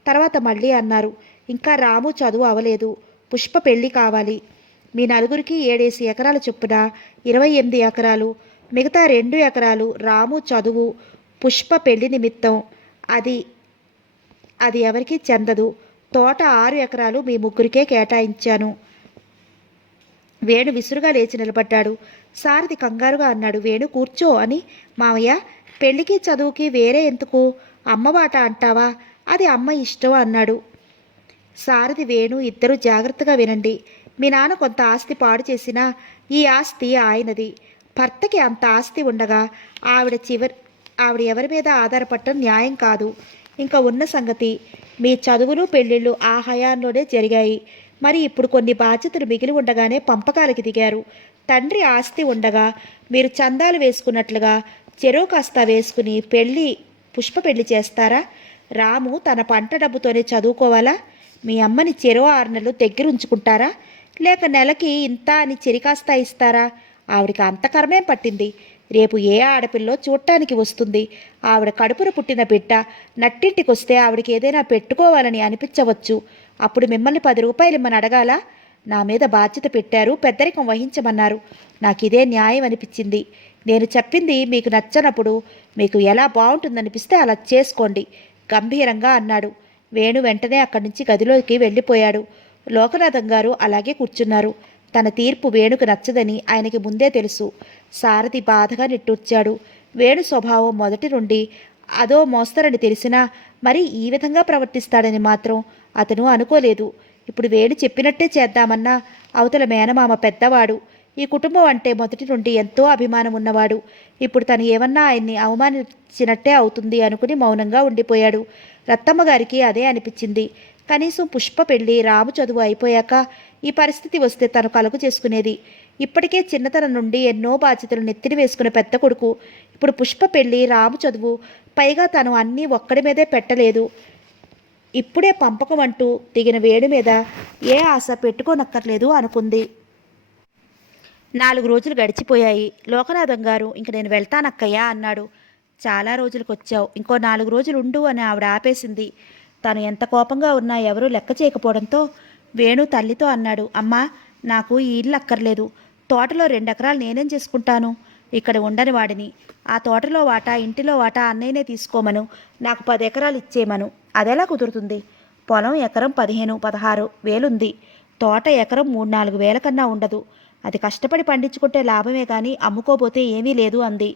తర్వాత మళ్ళీ అన్నారు. ఇంకా రాము చదువు అవలేదు. పుష్ప పెళ్ళి కావాలి. మీ నలుగురికి 7 ఎకరాల చొప్పున 28 ఎకరాలు, మిగతా 2 ఎకరాలు రాము చదువు, పుష్ప పెళ్లి నిమిత్తం. అది ఎవరికీ చెందదు. తోట 6 ఎకరాలు మీ ముగ్గురికే కేటాయించాను. వేణు విసురుగా లేచి నిలబడ్డాడు. సారథి కంగారుగా అన్నాడు. వేణు కూర్చో అని. మామయ్య, పెళ్లికి చదువుకి వేరే ఎందుకు? అమ్మవాట అంటావా? అది అమ్మ ఇష్టం అన్నాడు. సారథి వేణు ఇద్దరు జాగ్రత్తగా వినండి. మీ నాన్న కొంత ఆస్తి పాడు చేసినా ఈ ఆస్తి ఆయనది. భర్తకి అంత ఆస్తి ఉండగా ఆవిడ ఎవరి మీద ఆధారపడటం న్యాయం కాదు. ఇంకా ఉన్న సంగతి, మీ చదువులు పెళ్ళిళ్ళు ఆ హయాంలోనే జరిగాయి. మరి ఇప్పుడు కొన్ని బాధ్యతలు మిగిలి ఉండగానే పంపకాలకి దిగారు. తండ్రి ఆస్తి ఉండగా మీరు చందాలు వేసుకున్నట్లుగా చెరో కాస్త వేసుకుని పుష్ప పెళ్లి చేస్తారా? రాము తన పంట డబ్బుతోనే చదువుకోవాలా? మీ అమ్మని చెరో 6 నెలలు దగ్గర ఉంచుకుంటారా? లేక నెలకి ఇంత అని చెరికాస్తా ఇస్తారా? ఆవిడికి అంత కర్మేం పట్టింది? రేపు ఏ ఆడపిల్లో చూడటానికి వస్తుంది. ఆవిడ కడుపున పుట్టిన బిడ్డ నట్టింటికి వస్తే ఆవిడకి ఏదైనా పెట్టుకోవాలని అనిపించవచ్చు. అప్పుడు మిమ్మల్ని 10 రూపాయలు ఇమ్మని అడగాలా? నా మీద బాధ్యత పెట్టారు, పెద్దరికం వహించమన్నారు. నాకు ఇదే న్యాయం అనిపించింది. నేను చెప్పింది మీకు నచ్చనప్పుడు మీకు ఎలా బాగుంటుందనిపిస్తే అలా చేసుకోండి గంభీరంగా అన్నాడు. వేణు వెంటనే అక్కడి నుంచి గదిలోకి వెళ్ళిపోయాడు. లోకనాథం గారు అలాగే కూర్చున్నారు. తన తీర్పు వేణుకు నచ్చదని ఆయనకి ముందే తెలుసు. సారథి బాధగా నిట్టూర్చాడు. వేణు స్వభావం మొదటి నుండి అదో మోస్తరని తెలిసినా మరి ఈ విధంగా ప్రవర్తిస్తాడని మాత్రం అతను అనుకోలేదు. ఇప్పుడు వేణు చెప్పినట్టే చేద్దామన్నా అవతల మేనమామ పెద్దవాడు, ఈ కుటుంబం అంటే మొదటి నుండి ఎంతో అభిమానం ఉన్నవాడు. ఇప్పుడు తను ఏమన్నా ఆయన్ని అవమానించినట్టే అవుతుంది అనుకుని మౌనంగా ఉండిపోయాడు. రత్తమ్మ గారికి అదే అనిపించింది. కనీసం పుష్ప పెళ్లి, రాము చదువు అయిపోయాక ఈ పరిస్థితి వస్తే తను కలుగు చేసుకునేది. ఇప్పటికే చిన్నతనం నుండి ఎన్నో బాధ్యతలు నెత్తిన వేసుకున్న పెద్ద కొడుకు ఇప్పుడు పుష్ప పెళ్లి, రాము చదువు, పైగా తను అన్నీ ఒక్కడి మీదే పెట్టలేదు. ఇప్పుడే పంపకం అంటూ దిగిన వేడి మీద ఏ ఆశ పెట్టుకోనక్కర్లేదు అనుకుంది. 4 రోజులు గడిచిపోయాయి. లోకనాథం గారు ఇంక నేను వెళ్తానక్కయ్యా అన్నాడు. చాలా రోజులకు వచ్చావు, ఇంకో 4 రోజులు ఉండు అని ఆవిడ ఆపేసింది. తను ఎంత కోపంగా ఉన్నా ఎవరూ లెక్క చేయకపోవడంతో వేణు తల్లితో అన్నాడు. అమ్మా, నాకు ఈ ఇల్లు అక్కర్లేదు. తోటలో 2 ఎకరాలు నేనేం చేసుకుంటాను? ఇక్కడ ఉండని వాడిని. ఆ తోటలో వాటా, ఇంటిలో వాటా అన్నయ్యనే తీసుకోమను. నాకు 10 ఎకరాలు ఇచ్చేయమను. అదెలా కుదురుతుంది? పొలం ఎకరం 15-16 వేలుంది. తోట ఎకరం 3-4 వేల కన్నా ఉండదు. అది కష్టపడి పండించుకుంటే లాభమే కానీ అమ్ముకోపోతే ఏమీ లేదు అంది.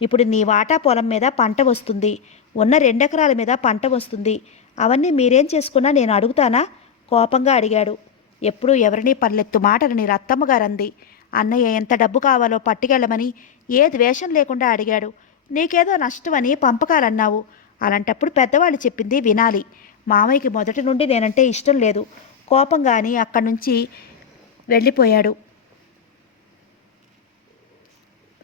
ఇప్పుడు నీ వాటా పొలం మీద పంట వస్తుంది, ఉన్న 2 ఎకరాల మీద పంట వస్తుంది. అవన్నీ మీరేం చేసుకున్నా నేను అడుగుతానా? కోపంగా అడిగాడు. ఎప్పుడూ ఎవరినీ పల్లెత్తు మాటలని రత్తమ్మగారు అంది. అన్నయ్య ఎంత డబ్బు కావాలో పట్టుకెళ్ళమని ఏ ద్వేషం లేకుండా అడిగాడు. నీకేదో నష్టమని పంపకాలన్నావు. అలాంటప్పుడు పెద్దవాళ్ళు చెప్పింది వినాలి. మామయ్యకి మొదటి నుండి నేనంటే ఇష్టం లేదు. కోపంగాని అక్కడి నుంచి వెళ్ళిపోయాడు.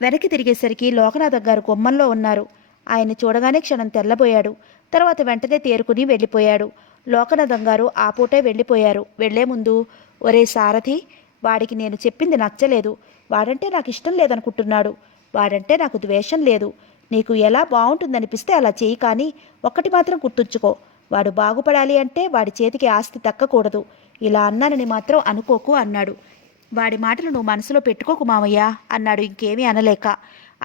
వెనక్కి తిరిగేసరికి లోకనాథం గారు గుమ్మంలో ఉన్నారు. ఆయన్ని చూడగానే క్షణం తెల్లబోయాడు. తర్వాత వెంటనే తేరుకుని వెళ్ళిపోయాడు. లోకనాథం గారు ఆ పూటే వెళ్ళిపోయారు. వెళ్లే ముందు, ఒరే సారథి, వాడికి నేను చెప్పింది నచ్చలేదు. వాడంటే నాకు ఇష్టం లేదనుకుంటున్నాడు. వాడంటే నాకు ద్వేషం లేదు. నీకు ఎలా బాగుంటుందనిపిస్తే అలా చేయి, కానీ ఒక్కటి మాత్రం గుర్తుంచుకో, వాడు బాగుపడాలి అంటే వాడి చేతికి ఆస్తి దక్కకూడదు. ఇలా అన్నానని మాత్రం అనుకోకు అన్నాడు. వాడి మాటలు నువ్వు మనసులో పెట్టుకోకు మామయ్య అన్నాడు ఇంకేమీ అనలేక.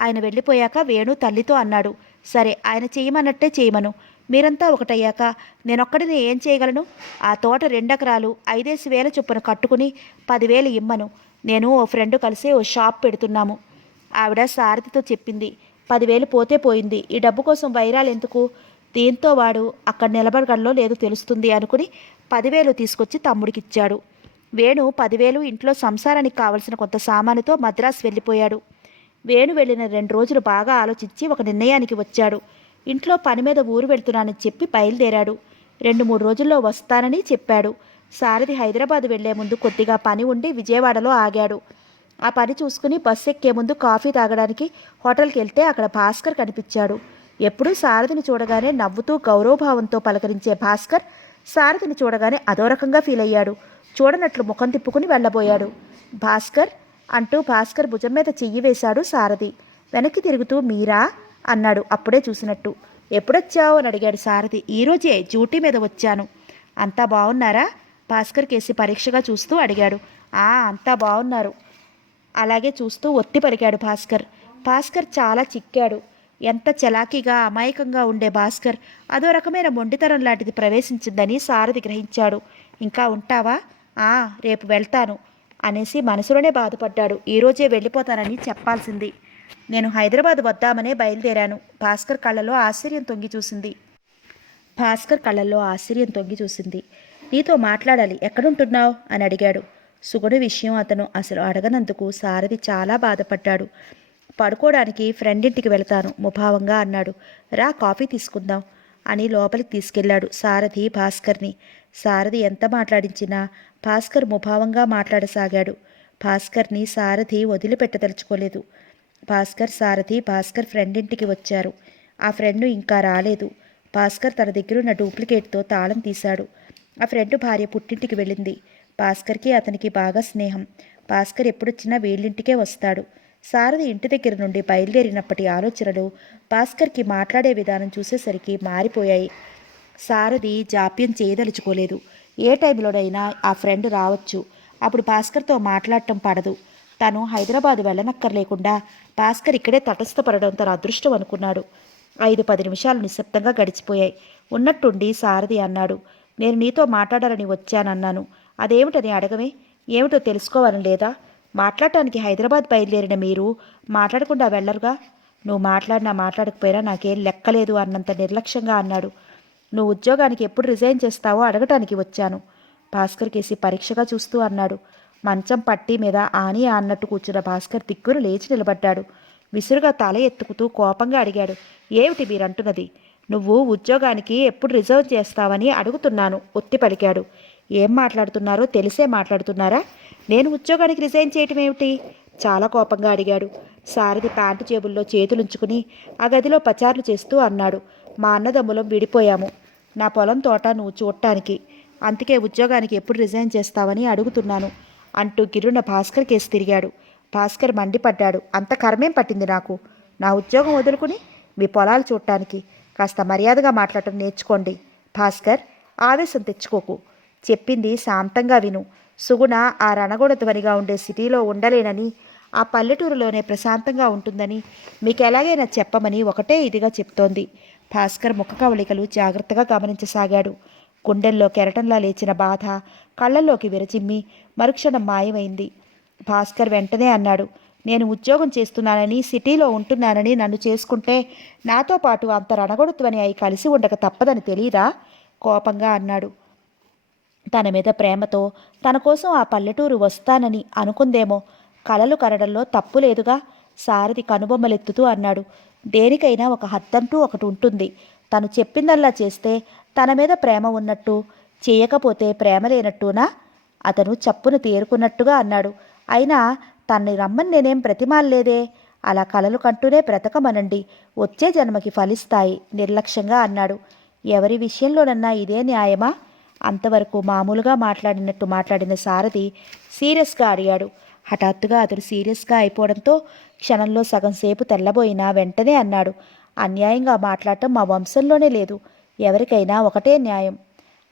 ఆయన వెళ్ళిపోయాక వేణు తల్లితో అన్నాడు. సరే, ఆయన చేయమన్నట్టే చేయమను. మీరంతా ఒకటయ్యాక నేనొక్కడిని ఏం చేయగలను? ఆ తోట 2 ఎకరాలు 5,000 చొప్పున కట్టుకుని 10,000 ఇమ్మను. నేను ఓ ఫ్రెండ్ కలిసి ఓ షాప్ పెడుతున్నాము. ఆవిడ సారథితో చెప్పింది. 10,000 పోతే పోయింది. ఈ డబ్బు కోసం వైరాలు ఎందుకు? దీంతో వాడు అక్కడ నిలబడగలనో లేదో తెలుస్తుంది అనుకుని 10,000 తీసుకొచ్చి తమ్ముడికిచ్చాడు. వేణు 10,000 ఇంట్లో సంసారానికి కావలసిన కొంత సామానుతో మద్రాసు వెళ్ళిపోయాడు. వేణు వెళ్ళిన 2 రోజులు బాగా ఆలోచించి ఒక నిర్ణయానికి వచ్చాడు. ఇంట్లో పని మీద ఊరు వెళ్తున్నానని చెప్పి బయలుదేరాడు. 2-3 రోజుల్లో వస్తానని చెప్పాడు. సారథి హైదరాబాద్ వెళ్లే ముందు కొద్దిగా పని ఉండి విజయవాడలో ఆగాడు. ఆ పని చూసుకుని బస్సు ఎక్కే ముందు కాఫీ తాగడానికి హోటల్కి వెళ్తే అక్కడ భాస్కర్ కనిపించాడు. ఎప్పుడూ సారథిని చూడగానే నవ్వుతూ గౌరవభావంతో పలకరించే భాస్కర్ సారథిని చూడగానే అదో రకంగా ఫీల్ అయ్యాడు. చూడనట్లు ముఖం తిప్పుకుని వెళ్ళబోయాడు. భాస్కర్ అంటూ భాస్కర్ భుజం మీద చెయ్యి వేశాడు సారథి. వెనక్కి తిరుగుతూ మీరా అన్నాడు అప్పుడే చూసినట్టు. ఎప్పుడొచ్చావు అని అడిగాడు సారథి. ఈరోజే డ్యూటీ మీద వచ్చాను. అంతా బాగున్నారా? భాస్కర్ కేసి పరీక్షగా చూస్తూ అడిగాడు. అంతా బాగున్నారు. అలాగే చూస్తూ ఒత్తి పలికాడు భాస్కర్. భాస్కర్ చాలా చిక్కాడు. ఎంత చలాకీగా అమాయకంగా ఉండే భాస్కర్ అదో రకమైన మొండితనం లాంటిది ప్రవేశించిందని సారథి గ్రహించాడు. ఇంకా ఉంటావా? రేపు వెళ్తాను అనేసి మనసులోనే బాధపడ్డాడు. ఈరోజే వెళ్ళిపోతానని చెప్పాల్సింది. నేను హైదరాబాద్ వద్దామనే బయలుదేరాను. భాస్కర్ కళ్ళలో ఆశ్చర్యం తొంగి చూసింది. నీతో మాట్లాడాలి, ఎక్కడుంటున్నావు అని అడిగాడు. సుగుణ విషయం అతను అసలు అడగనందుకు సారథి చాలా బాధపడ్డాడు. పడుకోవడానికి ఫ్రెండ్ ఇంటికి వెళతాను ముభావంగా అన్నాడు. రా, కాఫీ తీసుకుందాం అని లోపలికి తీసుకెళ్లాడు సారథి భాస్కర్ని. సారథి ఎంత మాట్లాడించినా భాస్కర్ ముభావంగా మాట్లాడసాగాడు. భాస్కర్ని సారథి వదిలిపెట్టదలుచుకోలేదు. భాస్కర్ ఫ్రెండ్ ఇంటికి వచ్చారు. ఆ ఫ్రెండ్ ఇంకా రాలేదు. భాస్కర్ తన దగ్గరున్న డూప్లికేట్తో తాళం తీశాడు. ఆ ఫ్రెండ్ భార్య పుట్టింటికి వెళ్ళింది. భాస్కర్కి అతనికి బాగా స్నేహం. భాస్కర్ ఎప్పుడొచ్చినా వీళ్ళింటికే వస్తాడు. సారథి ఇంటి దగ్గర నుండి బయలుదేరినప్పటి ఆలోచనలు భాస్కర్కి మాట్లాడే విధానం చూసేసరికి మారిపోయాయి. సారథి జాప్యం చేయదలుచుకోలేదు. ఏ టైంలోనైనా ఆ ఫ్రెండ్ రావచ్చు. అప్పుడు భాస్కర్తో మాట్లాడటం పడదు. తను హైదరాబాద్ వెళ్ళనక్కర్లేకుండా భాస్కర్ ఇక్కడే తటస్థపడడం తన అదృష్టం అనుకున్నాడు. 5-10 నిమిషాలు నిశ్శబ్దంగా గడిచిపోయాయి. ఉన్నట్టుండి సారథి అన్నాడు, నేను నీతో మాట్లాడాలని వచ్చానన్నాను. అదేమిటని అడగమే? ఏమిటో తెలుసుకోవాలని లేదా? మాట్లాడటానికి హైదరాబాద్ బయలుదేరిన మీరు మాట్లాడకుండా వెళ్ళరుగా? నువ్వు మాట్లాడినా మాట్లాడకపోయినా నాకేం లెక్కలేదు అన్నంత నిర్లక్ష్యంగా అన్నాడు. నువ్వు ఉద్యోగానికి ఎప్పుడు రిజైన్ చేస్తావో అడగటానికి వచ్చాను. భాస్కర్ కేసి పరీక్షగా చూస్తూ అన్నాడు. మంచం పట్టీ మీద ఆని అన్నట్టు కూర్చున్న భాస్కర్ దిగ్గున లేచి నిలబడ్డాడు. విసురుగా తల ఎత్తుకుతూ కోపంగా అడిగాడు, ఏమిటి మీరంటున్నది? నువ్వు ఉద్యోగానికి ఎప్పుడు రిజర్వ్ చేస్తావని అడుగుతున్నాను, ఒత్తి పలికాడు. ఏం మాట్లాడుతున్నారో తెలిసే మాట్లాడుతున్నారా? నేను ఉద్యోగానికి రిజైన్ చేయటం ఏమిటి? చాలా కోపంగా అడిగాడు. సారథి ప్యాంటు జేబుల్లో చేతులుంచుకుని ఆ గదిలో పచార్లు చేస్తూ అన్నాడు, మా అన్నదమ్ములం విడిపోయాము. నా పొలం తోట నువ్వు చూడటానికి, అందుకే ఉద్యోగానికి ఎప్పుడు రిజైన్ చేస్తావని అడుగుతున్నాను అంటూ గిర్రున భాస్కర్ కేసు తిరిగాడు. భాస్కర్ మండిపడ్డాడు. అంత కర్మేం పట్టింది నాకు? నా ఉద్యోగం వదులుకుని మీ పొలాలు చూడటానికి? కాస్త మర్యాదగా మాట్లాడటం నేర్చుకోండి. భాస్కర్, ఆవేశం తెచ్చుకోకు. చెప్పింది శాంతంగా విను. సుగుణ ఆ రణగొడ ధ్వనిగా ఉండే సిటీలో ఉండలేనని, ఆ పల్లెటూరులోనే ప్రశాంతంగా ఉంటుందని మీకు ఎలాగైనా చెప్పమని ఒకటే ఇదిగా చెప్తోంది. భాస్కర్ ముఖ కవళికలు జాగ్రత్తగా గమనించసాగాడు. గుండెల్లో కెరటంలా లేచిన బాధ కళ్ళల్లోకి విరచిమ్మి మరుక్షణం మాయమైంది. భాస్కర్ వెంటనే అన్నాడు, నేను ఉద్యోగం చేస్తున్నానని, సిటీలో ఉంటున్నానని నన్ను చేసుకుంటే నాతో పాటు అంత రణగొడుతువని అయి కలిసి ఉండక తప్పదని తెలీదా? కోపంగా అన్నాడు. తన మీద ప్రేమతో తన కోసం ఆ పల్లెటూరు వస్తానని అనుకుందేమో. కలలు కరడంలో తప్పు లేదుగా. సారథి కనుబొమ్మలెత్తుతూ అన్నాడు, దేనికైనా ఒక హద్దంటూ ఒకటి ఉంటుంది. తను చెప్పిందల్లా చేస్తే తన మీద ప్రేమ ఉన్నట్టు, చేయకపోతే ప్రేమ లేనట్టునా? అతను చప్పును తేరుకున్నట్టుగా అన్నాడు. అయినా తన్ని రమ్మని నేనేం ప్రతిమాల్లేదే. అలా కలలు కంటూనే బ్రతకమనండి, వచ్చే జన్మకి ఫలిస్తాయి నిర్లక్ష్యంగా అన్నాడు. ఎవరి విషయంలోనన్నా ఇదే న్యాయమా? అంతవరకు మామూలుగా మాట్లాడినట్టు మాట్లాడిన సారథి సీరియస్గా అడిగాడు. హఠాత్తుగా అతడు సీరియస్గా అయిపోవడంతో క్షణంలో సగం సేపు తెల్లబోయినా వెంటనే అన్నాడు, అన్యాయంగా మాట్లాడటం మా వంశంలోనే లేదు. ఎవరికైనా ఒకటే న్యాయం.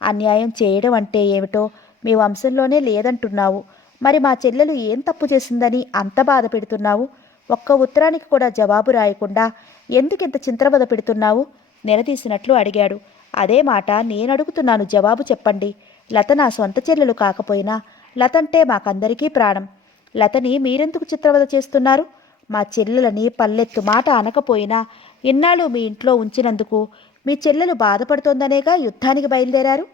అన్యాయం చేయడం అంటే ఏమిటో మీ వంశంలోనే లేదంటున్నావు. మరి మా చెల్లెలు ఏం తప్పు చేసిందని అంత బాధ పెడుతున్నావు? ఒక్క ఉత్తరానికి కూడా జవాబు రాయకుండా ఎందుకింత చింత్రవద పెడుతున్నావు? నిలదీసినట్లు అడిగాడు. అదే మాట నేను అడుగుతున్నాను, జవాబు చెప్పండి. లత నా సొంత చెల్లెలు కాకపోయినా లతంటే మాకందరికీ ప్రాణం. లతని మీరెందుకు చిత్రవద చేస్తున్నారు? మా చెల్లెలని పల్లెత్తు మాట అనకపోయినా ఇన్నాళ్ళు మీ ఇంట్లో ఉంచినందుకు మీ చెల్లెలు బాధపడుతోందనేగా యుద్ధానికి బయలుదేరారు?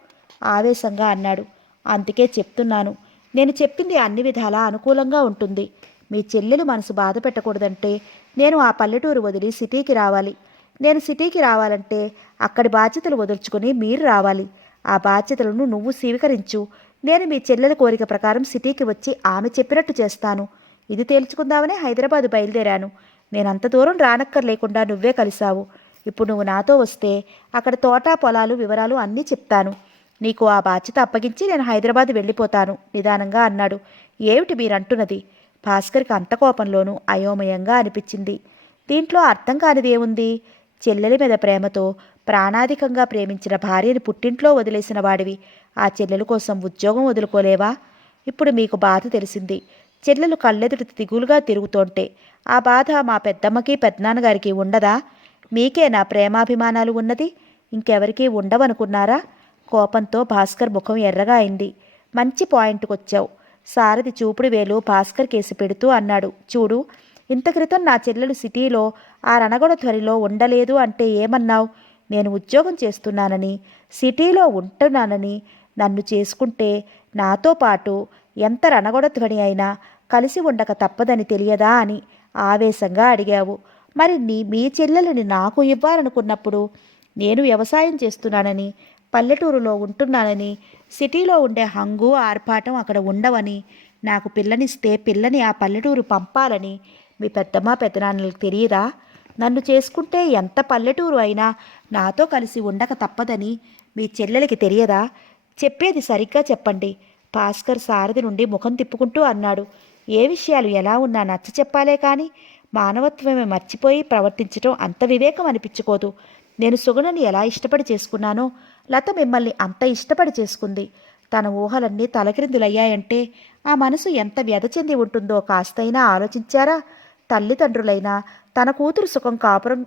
ఆవేశంగా అన్నాడు. అందుకే చెప్తున్నాను, నేను చెప్పింది అన్ని విధాలా అనుకూలంగా ఉంటుంది. మీ చెల్లెలు మనసు బాధ పెట్టకూడదంటే నేను ఆ పల్లెటూరు వదిలి సిటీకి రావాలి. నేను సిటీకి రావాలంటే అక్కడి బాధ్యతలు వదులుచుకుని మీరు రావాలి. ఆ బాధ్యతలను నువ్వు స్వీకరించు. నేను మీ చెల్లెల కోరిక ప్రకారం సిటీకి వచ్చి ఆమె చెప్పినట్టు చేస్తాను. ఇది తేల్చుకుందామనే హైదరాబాదు బయలుదేరాను. నేనంత దూరం రానక్కర్లేకుండా నువ్వే కలిశావు. ఇప్పుడు నువ్వు నాతో వస్తే అక్కడ తోట పొలాలు వివరాలు అన్నీ చెప్తాను. నీకు ఆ బాధ్యత అప్పగించి నేను హైదరాబాద్ వెళ్ళిపోతాను నిదానంగా అన్నాడు. ఏమిటి మీరంటున్నది? భాస్కర్కి అంత కోపంలోనూ అయోమయంగా అనిపించింది. దీంట్లో అర్థం కానిదేముంది? చెల్లెలి మీద ప్రేమతో ప్రాణాధికంగా ప్రేమించిన భార్యని పుట్టింట్లో వదిలేసిన వాడివి ఆ చెల్లెల కోసం ఉద్యోగం వదులుకోలేవా? ఇప్పుడు మీకు బాధ తెలిసింది. చెల్లెలు కళ్ళెదుటి దిగులుగా తిరుగుతోంటే ఆ బాధ మా పెద్దమ్మకి పెద్దనాన్నగారికి ఉండదా? మీకే నా ప్రేమాభిమానాలు ఉన్నది, ఇంకెవరికీ ఉండవనుకున్నారా? కోపంతో భాస్కర్ ముఖం ఎర్రగా అయింది. మంచి పాయింట్కొచ్చావు. సారథి చూపుడు వేలు భాస్కర్ కేసి పెడుతూ అన్నాడు, చూడు, ఇంత క్రితం నా చెల్లెలు సిటీలో ఆ రణగొడ ధ్వనిలో ఉండలేదు అంటే ఏమన్నావు? నేను ఉద్యోగం చేస్తున్నానని, సిటీలో ఉంటున్నానని, నన్ను చేసుకుంటే నాతో పాటు ఎంత రణగొడ ధ్వని అయినా కలిసి ఉండక తప్పదని తెలియదా అని ఆవేశంగా అడిగావు. మరి మీ చెల్లెలని నాకు ఇవ్వాలనుకున్నప్పుడు నేను వ్యవసాయం చేస్తున్నానని, పల్లెటూరులో ఉంటున్నానని, సిటీలో ఉండే హంగు ఆర్పాటం అక్కడ ఉండవని, నాకు పిల్లనిస్తే పిల్లని ఆ పల్లెటూరు పంపాలని మీ పెద్దమ్మ పెద్దనాన్నలకు తెలియదా? నన్ను చేసుకుంటే ఎంత పల్లెటూరు అయినా నాతో కలిసి ఉండక తప్పదని మీ చెల్లెలకి తెలియదా? చెప్పేది సరిగ్గా చెప్పండి. భాస్కర్ సారథి నుండి ముఖం తిప్పుకుంటూ అన్నాడు. ఏ విషయాలు ఎలా ఉన్నా నచ్చ చెప్పాలే కానీ మానవత్వమే మర్చిపోయి ప్రవర్తించటం అంత వివేకం అనిపించుకోదు. నేను సుగుణని ఎలా ఇష్టపడి చేసుకున్నానో లత మిమ్మల్ని అంత ఇష్టపడి చేసుకుంది. తన ఊహలన్నీ తలకిందులయ్యాయంటే ఆ మనసు ఎంత వ్యధ చెంది ఉంటుందో కాస్తైనా ఆలోచించారా? తల్లిదండ్రులైనా తన కూతురు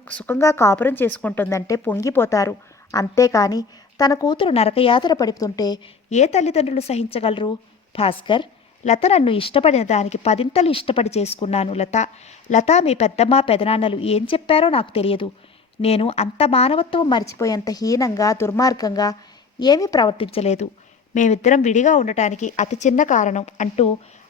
సుఖంగా కాపురం చేసుకుంటుందంటే పొంగిపోతారు. అంతేకాని తన కూతురు నరకయాతన పడుతుంటే ఏ తల్లిదండ్రులు సహించగలరు? భాస్కర్, లత నన్ను ఇష్టపడిన దానికి పదింతలు ఇష్టపడి చేసుకున్నాను. లత మీ పెద్దమ్మ పెదనాన్నలు ఏం చెప్పారో నాకు తెలియదు. నేను అంత మానవత్వం మర్చిపోయేంత హీనంగా దుర్మార్గంగా ఏమీ ప్రవర్తించలేదు. మేమిద్దరం విడిగా ఉండటానికి అతి చిన్న కారణం అంటూ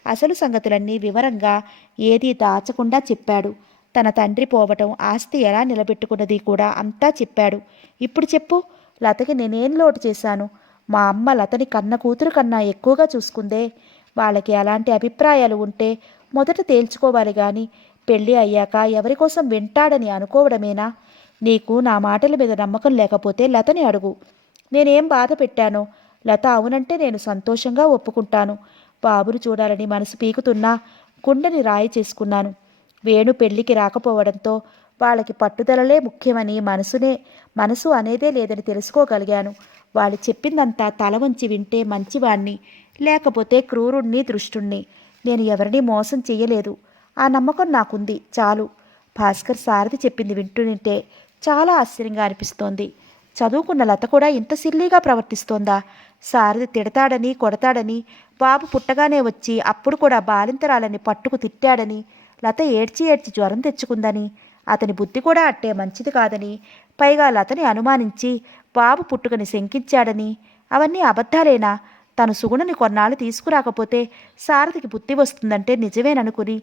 అసలు సంగతులన్నీ వివరంగా ఏదీ దాచకుండా చెప్పాడు. తన తండ్రి పోవటం, ఆస్తి ఎలా నిలబెట్టుకున్నది కూడా అంతా చెప్పాడు. ఇప్పుడు చెప్పు, లతకి నేనేం లోటు చేశాను? మా అమ్మ లతని కన్న కూతురు కన్నా ఎక్కువగా చూసుకుందే. వాళ్ళకి అలాంటి అభిప్రాయాలు ఉంటే మొదట తేల్చుకోవాలి గాని పెళ్ళి అయ్యాక ఎవరి కోసం వింటాడని అనుకోవడమేనా? నీకు నా మాటల మీద నమ్మకం లేకపోతే లతని అడుగు. నేనేం బాధ పెట్టానో? లత అవునంటే నేను సంతోషంగా ఒప్పుకుంటాను. బాబును చూడాలని మనసు పీకుతున్నా గుండెని రాయి చేసుకున్నాను. వేణు పెళ్లికి రాకపోవడంతో వాళ్ళకి పట్టుదలలే ముఖ్యమని మనసు అనేదే లేదని తెలుసుకోగలిగాను. వాళ్ళు చెప్పిందంతా తల వంచి వింటే మంచివాణ్ణి, లేకపోతే క్రూరుణ్ణి, దృష్టుణ్ణి. నేను ఎవరినీ మోసం చెయ్యలేదు. ఆ నమ్మకం నాకుంది చాలు. భాస్కర్ సారథి చెప్పింది వింటుంటే చాలా ఆశ్చర్యంగా అనిపిస్తోంది. చదువుకున్న లత కూడా ఇంత సిల్లీగా ప్రవర్తిస్తోందా? సారథి తిడతాడని కొడతాడని, బాబు పుట్టగానే వచ్చి అప్పుడు కూడా బాలింతరాలని పట్టుకు తిట్టాడని, లత ఏడ్చి ఏడ్చి జ్వరం తెచ్చుకుందని, అతని బుద్ధి కూడా అట్టే మంచిది కాదని, పైగా లతని అనుమానించి బాబు పుట్టుకని శంకించాడని, అవన్నీ అబద్ధాలేనా? తను సుగుణని కొన్నాళ్ళు తీసుకురాకపోతే సారథికి బుద్ధి వస్తుందంటే నిజమేననుకుని,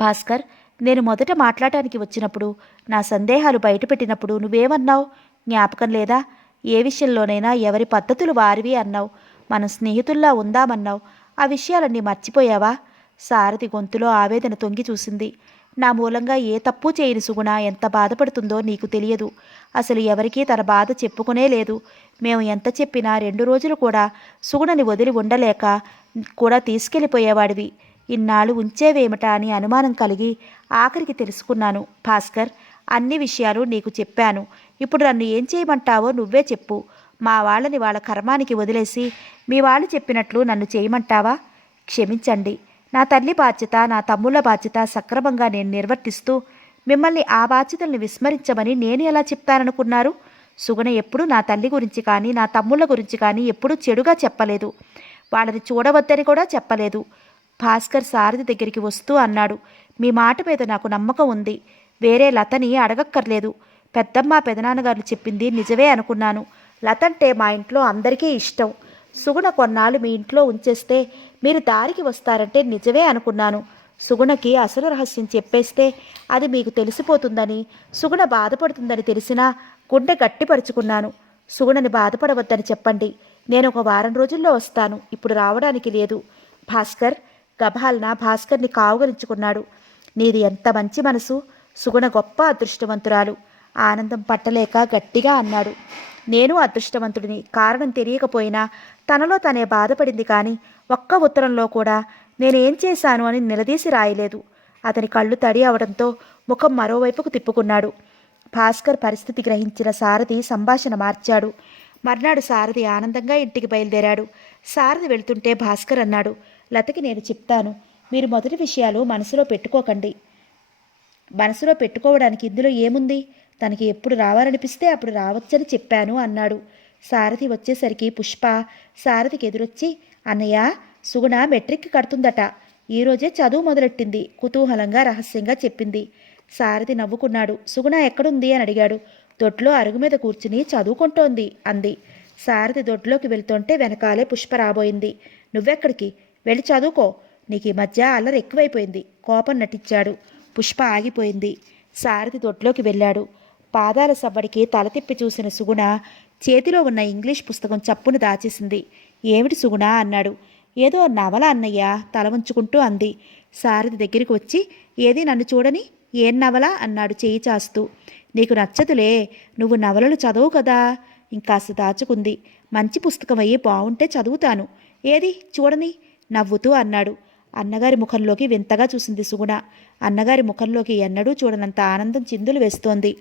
భాస్కర్, నేను మొదట మాట్లాడటానికి వచ్చినప్పుడు నా సందేహాలు బయటపెట్టినప్పుడు నువ్వేమన్నావు? జ్ఞాపకం లేదా? ఏ విషయంలోనైనా ఎవరి పద్ధతులు వారివి అన్నావు. మనం స్నేహితుల్లా ఉందామన్నావు. ఆ విషయాలన్నీ మర్చిపోయావా? సారథి గొంతులో ఆవేదన తొంగి చూసింది. నా మూలంగా ఏ తప్పు చేయని సుగుణ ఎంత బాధపడుతుందో నీకు తెలియదు. అసలు ఎవరికీ తన బాధ చెప్పుకునే లేదు. మేము ఎంత చెప్పినా 2 రోజులు కూడా సుగుణని వదిలి ఉండలేక కూడా తీసుకెళ్ళిపోయేవాడివి. ఇన్నాళ్ళు ఉంచేవేమిటా అని అనుమానం కలిగి ఆఖరికి తెలుసుకున్నాను. భాస్కర్, అన్ని విషయాలు నీకు చెప్పాను. ఇప్పుడు నన్ను ఏం చేయమంటావో నువ్వే చెప్పు. మా వాళ్ళని వాళ్ళ కర్మానికి వదిలేసి మీ వాళ్ళు చెప్పినట్లు నన్ను చేయమంటావా? క్షమించండి. నా తల్లి బాధ్యత, నా తమ్ముళ్ళ బాధ్యత సక్రమంగా నేను నిర్వర్తిస్తూ మిమ్మల్ని ఆ బాధ్యతల్ని విస్మరించమని నేను ఎలా చెప్తాననుకున్నారు? సుగుణ ఎప్పుడూ నా తల్లి గురించి కానీ నా తమ్ముళ్ళ గురించి కానీ ఎప్పుడూ చెడుగా చెప్పలేదు. వాళ్ళని చూడవద్దని కూడా చెప్పలేదు. భాస్కర్ సారథి దగ్గరికి వస్తూ అన్నాడు. మీ మాట మీద నాకు నమ్మకం ఉంది. వేరే లతని అడగక్కర్లేదు. పెద్దమ్మ పెదనాన్నగారు చెప్పింది నిజమే అనుకున్నాను. లత అంటే మా ఇంట్లో అందరికీ ఇష్టం. సుగుణ కొన్నాళ్ళు మీ ఇంట్లో ఉంచేస్తే మీరు దారికి వస్తారంటే నిజమే అనుకున్నాను. సుగుణకి అసలు రహస్యం చెప్పేస్తే అది మీకు తెలిసిపోతుందని, సుగుణ బాధపడుతుందని తెలిసినా గుండె గట్టిపరుచుకున్నాను. సుగుణని బాధపడవద్దని చెప్పండి. నేను ఒక వారం రోజుల్లో వస్తాను. ఇప్పుడు రావడానికి లేదు. భాస్కర్ గభాల్న భాస్కర్ని కావుగరించుకున్నాడు. నీది ఎంత మంచి మనసు. సుగుణ గొప్ప అదృష్టవంతురాలు. ఆనందం పట్టలేక గట్టిగా అన్నాడు. నేను అదృష్టవంతుడిని. కారణం తెలియకపోయినా తనలో తనే బాధపడింది కానీ ఒక్క ఉత్తరంలో కూడా నేనేం చేశాను అని నిలదీసి రాయలేదు. అతని కళ్ళు తడి అవడంతో ముఖం మరోవైపుకు తిప్పుకున్నాడు. భాస్కర్ పరిస్థితి గ్రహించిన సారథి సంభాషణ మార్చాడు. మర్నాడు సారథి ఆనందంగా ఇంటికి బయలుదేరాడు. సారథి వెళ్తుంటే భాస్కర్ అన్నాడు. లతకి నేను చెప్తాను. మీరు మొదటి విషయాలు మనసులో పెట్టుకోకండి. మనసులో పెట్టుకోవడానికి ఇందులో ఏముంది? తనకి ఎప్పుడు రావాలనిపిస్తే అప్పుడు రావచ్చని చెప్పాను అన్నాడు. సారథి వచ్చేసరికి పుష్ప సారథికి ఎదురొచ్చి, అన్నయ్య, సుగుణ మెట్రిక్ కడుతుందట. ఈరోజే చదువు మొదలెట్టింది కుతూహలంగా రహస్యంగా చెప్పింది. సారథి నవ్వుకున్నాడు. సుగుణ ఎక్కడుంది అని అడిగాడు. దొడ్లో అరుగు మీద కూర్చుని చదువుకుంటోంది అంది. సారథి దొడ్లోకి వెళ్తుంటే వెనకాలే పుష్ప రాబోయింది. నువ్వెక్కడికి? వెళ్ళి చదువుకో. నీకు ఈ మధ్య అల్లరి ఎక్కువైపోయింది. కోపం నటించాడు. పుష్ప ఆగిపోయింది. సారథి దొడ్లోకి వెళ్ళాడు. పాదాల సవ్వడికి తల తిప్పి చూసిన సుగుణ చేతిలో ఉన్న ఇంగ్లీష్ పుస్తకం చప్పును దాచేసింది. ఏమిటి సుగుణ అన్నాడు. ఏదో నవల అన్నయ్య తల వంచుకుంటూ అంది. సారథి దగ్గరికి వచ్చి, ఏది నన్ను చూడని, ఏం నవల అన్నాడు చేయి చాస్తూ. నీకు నచ్చదులే, నువ్వు నవలలు చదవు కదా. ఇంకాస్త దాచుకుంది. మంచి పుస్తకం అయ్యి బాగుంటే చదువుతాను. ఏది చూడని నవ్వుతూ అన్నాడు. అన్నగారి ముఖంలోకి వింతగా చూసింది సుగుణ. అన్నగారి ముఖంలోకి ఎన్నడూ చూడనంత ఆనందం చిందులు వేస్తోంది.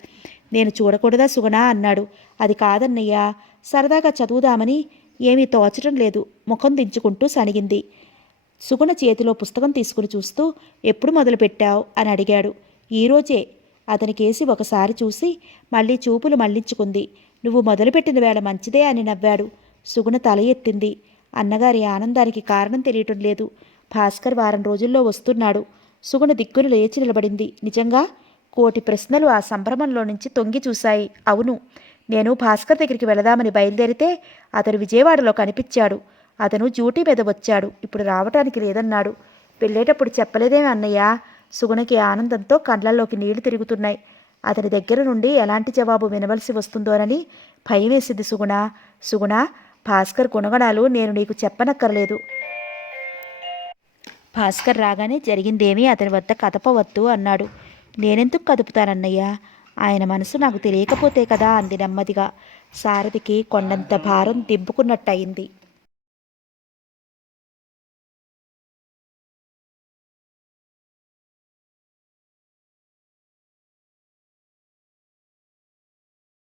నేను చూడకూడదా సుగుణ అన్నాడు. అది కాదన్నయ్యా, సరదాగా చదువుదామని ఏమీ తోచడం లేదు. ముఖం దించుకుంటూ సణిగింది. సుగుణ చేతిలో పుస్తకం తీసుకుని చూస్తూ ఎప్పుడు మొదలుపెట్టావు అని అడిగాడు. ఈరోజే. అతనికేసి ఒకసారి చూసి మళ్ళీ చూపులు మళ్లించుకుంది. నువ్వు మొదలుపెట్టిన వేళ మంచిదే అని నవ్వాడు. సుగుణ తల ఎత్తింది. అన్నగారి ఆనందానికి కారణం తెలియటం లేదు. భాస్కర్ వారం రోజుల్లో వస్తున్నాడు. సుగుణ దిక్కును లేచి నిలబడింది. నిజంగా? కోటి ప్రశ్నలు ఆ సంభ్రమంలో నుంచి తొంగి చూశాయి. అవును. నేను భాస్కర్ దగ్గరికి వెళదామని బయలుదేరితే అతను విజయవాడలో కనిపించాడు. అతను డ్యూటీ మీద వచ్చాడు. ఇప్పుడు రావటానికి లేదన్నాడు. వెళ్ళేటప్పుడు చెప్పలేదేమి అన్నయ్య? సుగుణకి ఆనందంతో కళ్ళల్లోకి నీళ్లు తిరుగుతున్నాయి. అతని దగ్గర నుండి ఎలాంటి జవాబు వినవలసి వస్తుందోనని భయం వేసింది సుగుణ. సుగుణ, భాస్కర్ గుణగణాలు నేను నీకు చెప్పనక్కర్లేదు. భాస్కర్ రాగానే జరిగిందేమీ అతని వద్ద కదపవద్దు అన్నాడు. నేనెందుకు కదుపుతానన్నయ్య? ఆయన మనసు నాకు తెలియకపోతే కదా అంది నెమ్మదిగా. సారథికి కొండంత భారం దింపుకున్నట్టయింది.